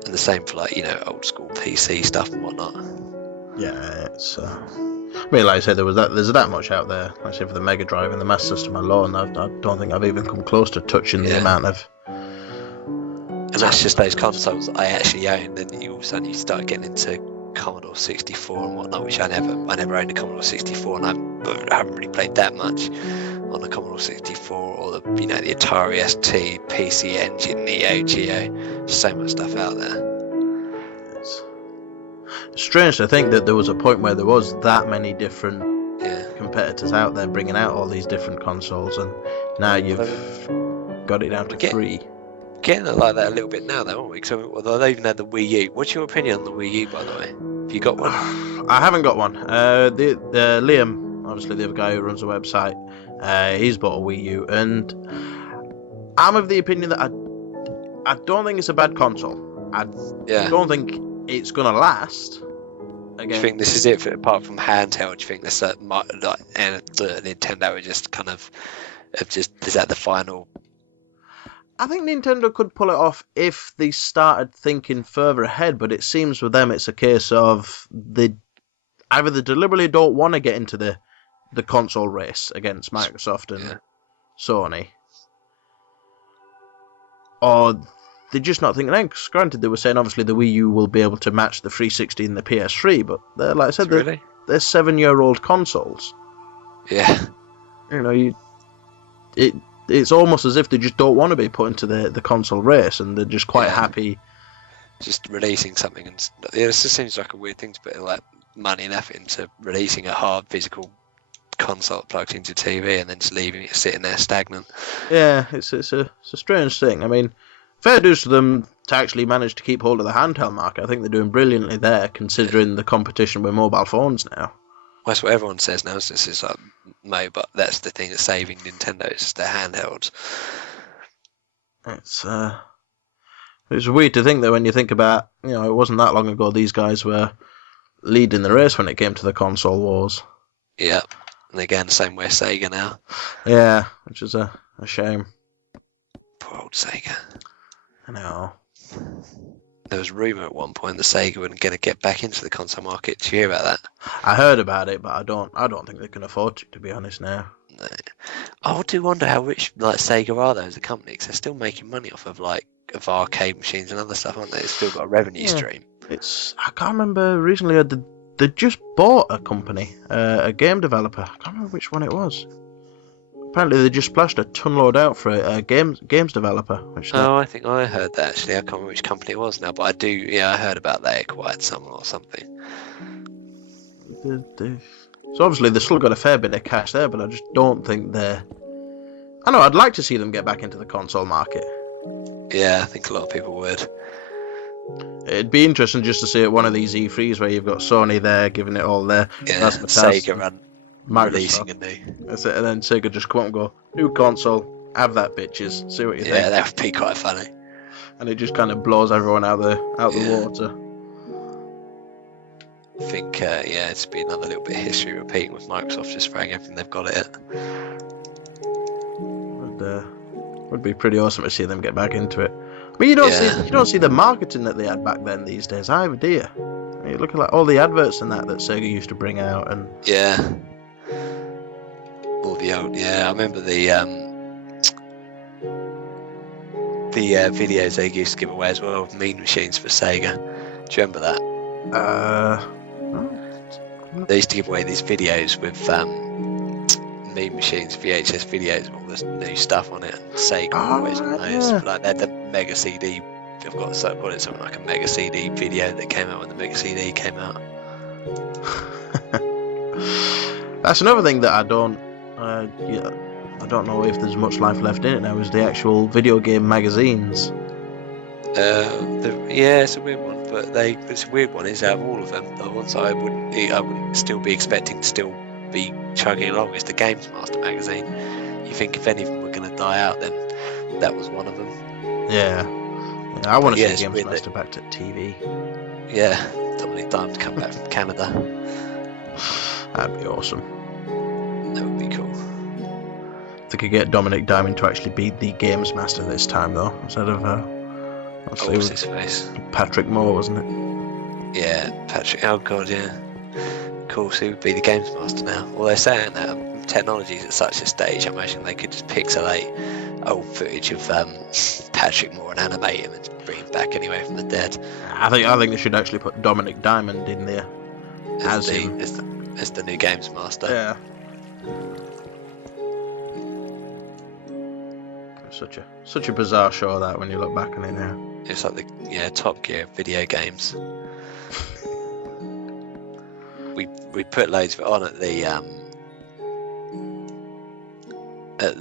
And the same for old school PC stuff and whatnot. Yeah, it's. I mean, like I said, there's that much out there. Like I say, for the Mega Drive and the Master System alone, I don't think I've even come close to touching the amount of. And that's just those consoles I actually own. Then all of a sudden you start getting into Commodore 64 and whatnot, which I never owned a Commodore 64, and I haven't really played that much on the Commodore 64 or the the Atari ST, PC Engine, Neo Geo. So much stuff out there. It's strange to think that there was a point where there was that many different competitors out there bringing out all these different consoles, and now you've got it down to 3. Getting like that a little bit now, though, aren't we? Because they even had the Wii U. What's your opinion on the Wii U, by the way? Have you got one? I haven't got one. The Liam, obviously the other guy who runs the website, he's bought a Wii U, and I'm of the opinion that I don't think it's a bad console. I don't think it's gonna last. Again, do you think this is it? Apart from handheld, do you think this and the Nintendo are just kind of is that the final? I think Nintendo could pull it off if they started thinking further ahead, but it seems with them it's a case of either they deliberately don't want to get into the console race against Microsoft and Sony, or they're just not thinking. Because granted, they were saying obviously the Wii U will be able to match the 360 and the PS3, but like I said, they're 7-year-old consoles. Yeah, It's almost as if they just don't want to be put into the console race, and they're just quite happy just releasing something. And it just seems like a weird thing to put like money and effort into releasing a hard physical console plugged into TV and then just leaving it sitting there stagnant. Yeah, it's a strange thing. I mean, fair dues to them to actually manage to keep hold of the handheld market. I think they're doing brilliantly there, considering the competition with mobile phones now. Well, that's what everyone says now. This is like mobile. That's the thing that's saving Nintendo. It's their handhelds. It's weird to think that when you think about, it wasn't that long ago these guys were leading the race when it came to the console wars. Yeah, and they're going the same way as Sega now. Yeah, which is a shame. Poor old Sega. I know. There was a rumour at one point that Sega were going to get back into the console market. Did you hear about that? I heard about it, but I don't think they can afford to be honest now. No. I do wonder how rich Sega are though as a company, because they're still making money off of of arcade machines and other stuff, aren't they? It's still got a revenue stream. I can't remember. Recently, they just bought a company, a game developer. I can't remember which one it was. Apparently, they just splashed a ton load out for a games developer. I think I heard that actually. I can't remember which company it was now, but I do. Yeah, I heard about they acquired someone or something. So obviously they've still got a fair bit of cash there, but I just don't think they're. I know I'd like to see them get back into the console market. Yeah, I think a lot of people would. It'd be interesting just to see at one of these E3s where you've got Sony there giving it all there. Yeah, Sega releasing a new. That's it, and then Sega just come up and go, new console, have that bitches, see what you think. Yeah, that would be quite funny. And it just kind of blows everyone out the water. I think, it's been another little bit of history repeating with Microsoft just throwing everything they've got at it. Would be pretty awesome to see them get back into it. But you don't see the marketing that they had back then these days either, do you? I mean, you look at like all the adverts and that Sega used to bring out, and all the old I remember the videos they used to give away as well of Mean Machines for Sega. Do you remember that? They used to give away these videos with Mean Machines VHS videos with all this new stuff on it, and Sega always on those. Yeah. Like they had the Mega CD. I've got it something like a Mega CD video that came out when the Mega CD came out. That's another thing that I don't know if there's much life left in it now, is the actual video game magazines. It's a weird one, but it's a weird one. Is out of all of them, the ones I wouldn't still be expecting to still be chugging along is the Games Master magazine. You think if any of them were going to die out, then that was one of them. Yeah, I want to see Games Master back to TV. Yeah, Dominic Diamond come back from Canada. That'd be awesome. That would be cool. If they could get Dominic Diamond to actually be the Games Master this time, though, instead of what's his face? Patrick Moore, wasn't it? Yeah, Patrick. Oh god, yeah. Of course, he would be the Games Master now. Well, they're saying that technology's at such a stage, I imagine they could just pixelate old footage of Patrick Moore and animate him and bring him back anyway from the dead. I think they should actually put Dominic Diamond in there as the new Games Master. Yeah. Such a bizarre show that when you look back on it now. It's like the Top Gear of video games. We put loads of it on at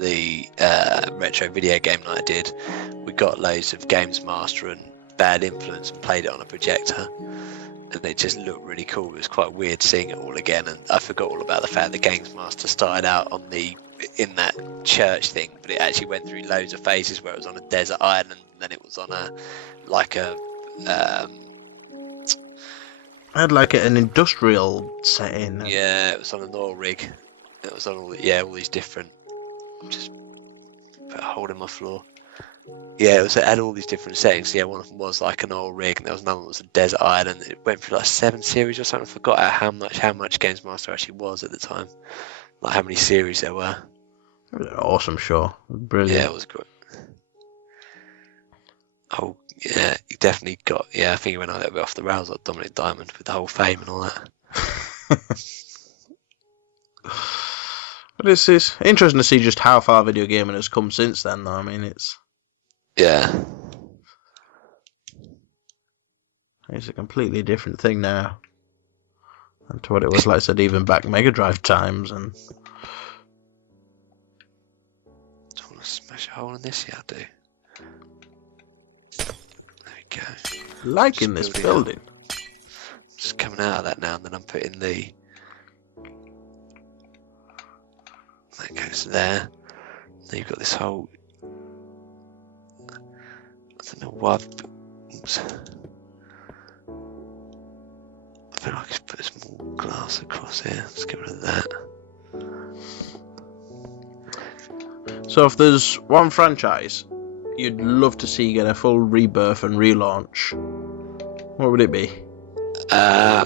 the retro video game night I did. We got loads of Games Master and Bad Influence and played it on a projector, and it just looked really cool. It was quite weird seeing it all again, and I forgot all about the fact that Games Master started out in that church thing, but it actually went through loads of phases where it was on a desert island, and then it was on I had like an industrial setting. Yeah, it was on an oil rig. It was on all these different. Just put a hole in my floor. Yeah, it had all these different settings. Yeah, one of them was like an oil rig, and there was another one that was a desert island. It went through like 7 series or something. I forgot how much Games Master actually was at the time. Like how many series there were. It was an awesome show. Brilliant. Yeah, it was great. Oh, yeah, he definitely got. Yeah, I think he went a little bit off the rails like Dominic Diamond with the whole fame and all that. But it's interesting to see just how far video gaming has come since then, though. I mean, it's a completely different thing now than to what it was like, I said, even back Mega Drive times. And do I want to smash a hole in this? Yeah, I do. There we go. Liking this building. Just coming out of that now, and then I'm putting the. That goes there. Then you've got this whole. I don't know why. Oops. I feel like I should put a small glass across here. Let's get rid of that. So, if there's one franchise you'd love to see get a full rebirth and relaunch, what would it be? Other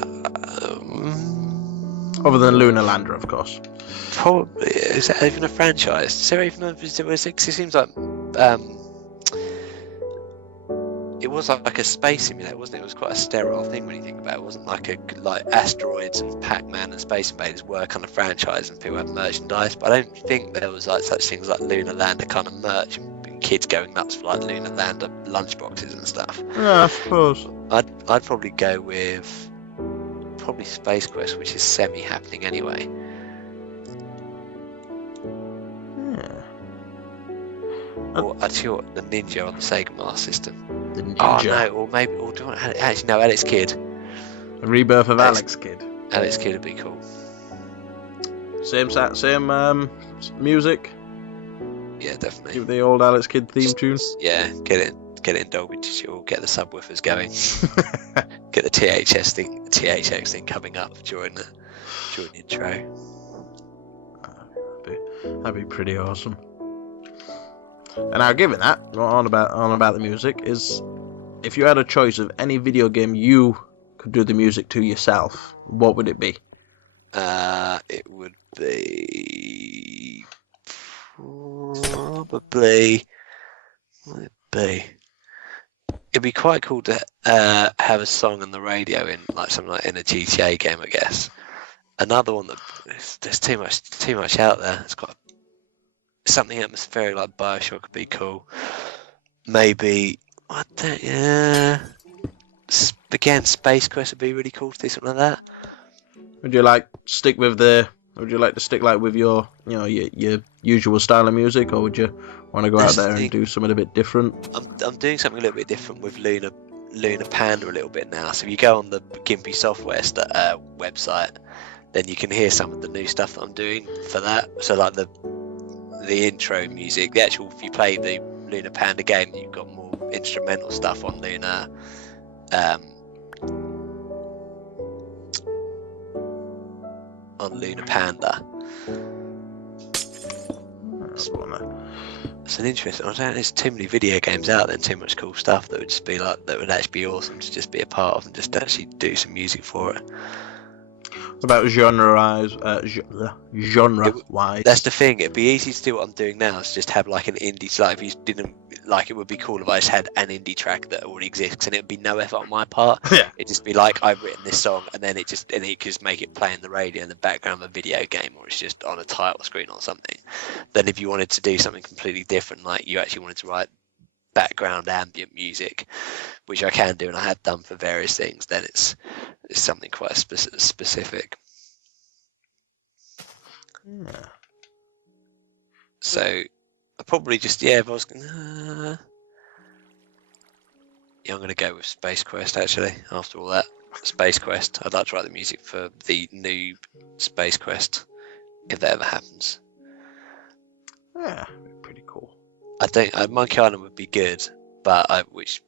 than Lunar Lander, of course. Probably. Is that even a franchise? Is there even it seems like it was like a space simulator, wasn't it? It was quite a sterile thing when you think about it. It wasn't like asteroids and Pac-Man and Space Invaders were kind of franchise and people had merchandise, but I don't think there was like such things like Lunar Lander kind of merch and kids going nuts for like Lunar Lander lunchboxes and stuff. Yeah, I suppose. I'd probably go with Space Quest, which is semi-happening anyway. Or actually, what, the Ninja on the Sega Master System. The Ninja. Oh no, or maybe, or do you want actually no, Alex Kidd. The rebirth of Alex Kidd. Alex Kidd would be cool. Same music. Yeah, definitely. Give the old Alex Kidd theme tune. Yeah, get it in Dolby Digital. Get the subwoofers going. Get the THX thing coming up during the intro. That'd be pretty awesome. And now, given that, on about the music is, if you had a choice of any video game you could do the music to yourself, what would it be? It would be probably. What would it be? It'd be quite cool to have a song on the radio in like something like in a GTA game, I guess. Another one that there's too much out there. It's got something atmospheric like BioShock would be cool. Maybe again, Space Quest would be really cool to do something like that. Would you like to stick with your your usual style of music, or would you want to go out there and do something a bit different? I'm doing something a little bit different with Lunar Panda a little bit now. So if you go on the Gimpy software website, then you can hear some of the new stuff that I'm doing for that. So like the intro music, if you play the Lunar Panda game, you've got more instrumental stuff on Lunar. On Lunar Panda. It's an interesting. I don't. There's too many video games out there, and too much cool stuff that would just be like that would actually be awesome to just be a part of and just actually do some music for it. What about genre-wise? That's the thing. It'd be easy to do what I'm doing now. Is just have like an indie. Like if you didn't like, it would be cool if I just had an indie track that already exists, and it'd be no effort on my part. Yeah. It'd just be like I've written this song, and then it could just make it play in the radio in the background of a video game, or it's just on a title screen or something. Then if you wanted to do something completely different, like you actually wanted to write background ambient music, which I can do and I have done for various things, then it's something quite specific. Yeah. So I probably just if I was I'm going to go with Space Quest actually. After all that, Space Quest. I'd like to write the music for the new Space Quest if that ever happens. Yeah, pretty cool. I think Monkey Island would be good, but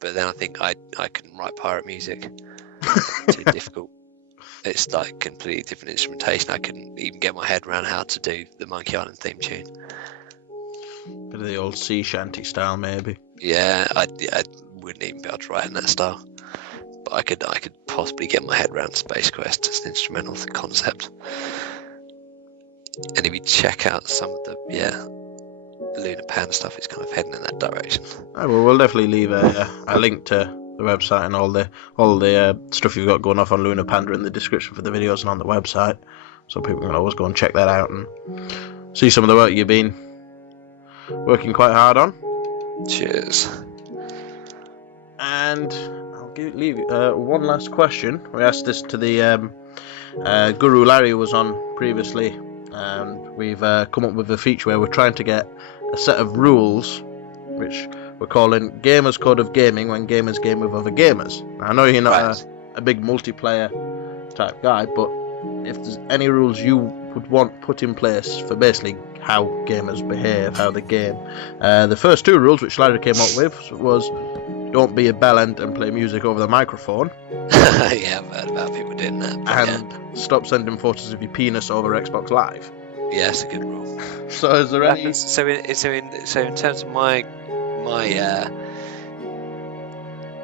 then I think I couldn't write pirate music. Too difficult. It's like completely different instrumentation. I couldn't even get my head around how to do the Monkey Island theme tune. Bit of the old sea shanty style, maybe. Yeah, I wouldn't even be able to write in that style. But I could possibly get my head around Space Quest as an instrumental concept. And if you check out some of the Lunar Panda stuff, it's kind of heading in that direction. Oh, well, we'll definitely leave a link to the website and all the stuff you've got going off on Lunar Panda in the description for the videos and on the website, so people can always go and check that out and see some of the work you've been working quite hard on. Cheers. And I'll leave you one last question. We asked this to the Guru Larry who was on previously, and we've come up with a feature where we're trying to get a set of rules which we're calling Gamers Code of Gaming when gamers game with other gamers. Now, I know you're not a big multiplayer type guy, but if there's any rules you would want put in place for basically how gamers behave, how they game. The first two rules which Larry came up with was don't be a bellend and play music over the microphone. Yeah, I've heard about people doing that. And stop sending photos of your penis over Xbox Live. Yeah, that's a good rule. So is there any... So in terms of my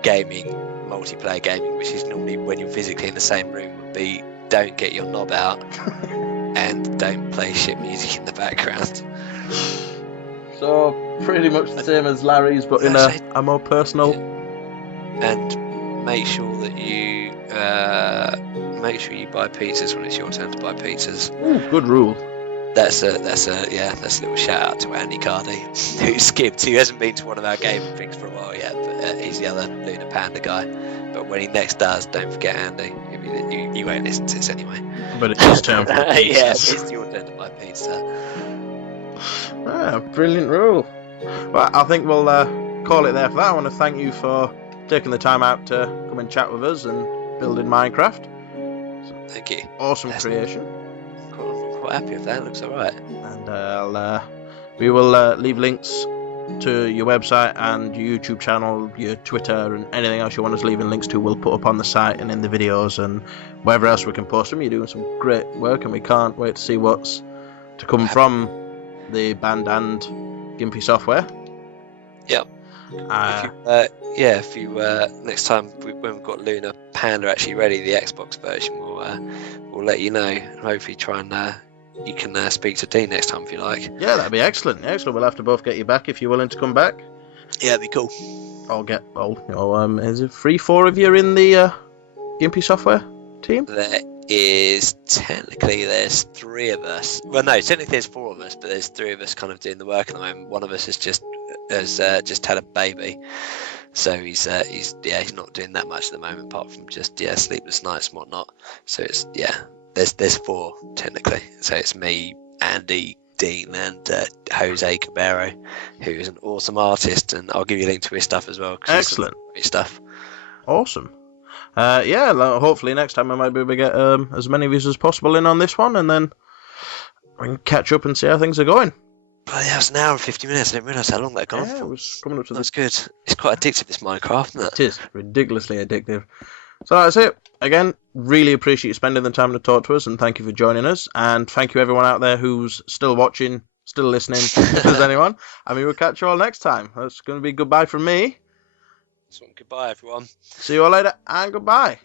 gaming, multiplayer gaming, which is normally when you're physically in the same room, would be don't get your knob out and don't play shit music in the background. So pretty much the same as Larry's, but in a more personal And make sure that you buy pizzas when it's your turn to buy pizzas. Ooh, good rule. That's a little shout out to Andy Cardi, who skipped. Who hasn't been to one of our gaming things for a while yet, but he's the other Lunar Panda guy. But when he next does, don't forget Andy. You won't listen to this anyway. But it's his turn for pizzas. Yeah, it's your turn to buy pizza. Brilliant rule. Well, I think we'll call it there for that. I want to thank you for taking the time out to come and chat with us and build in Minecraft. Thank you. Awesome creation. I'm quite happy with that. It looks alright. And we will leave links to your website and your YouTube channel, your Twitter, and anything else you want us leaving links to. We'll put up on the site and in the videos and wherever else we can post them. You're doing some great work, and we can't wait to see what's to come from the band and Gimpy software. Yep. If you next time when we've got Lunar Panda actually ready, the Xbox version, we'll let you know, and hopefully try and you can speak to Dean next time if you like. Yeah, that'd be excellent. Excellent. We'll have to both get you back if you're willing to come back. Yeah, that'd be cool. Is it 3-4 of you in the Gimpy software team? There's 3 of us. Well, no, technically there's 4 of us, but there's 3 of us kind of doing the work at the moment. One of us has just had a baby, so he's not doing that much at the moment, apart from just sleepless nights and whatnot. So it's there's 4 technically. So it's me, Andy, Dean, and Jose Cabero, who is an awesome artist, and I'll give you a link to his stuff as well. Excellent. His stuff. Awesome. Hopefully next time I might be able to get as many of you as possible in on this one, and then we can catch up and see how things are going. But yeah, it's an hour and 50 minutes. I didn't realise how long that gone for. It was coming up to That's good. It's quite addictive, this Minecraft, isn't it? It is ridiculously addictive. So that's it. Again, really appreciate you spending the time to talk to us, and thank you for joining us. And thank you everyone out there who's still watching, still listening, if there's anyone. And we will catch you all next time. That's going to be goodbye from me. So goodbye, everyone. See you all later, and goodbye.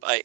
Bye.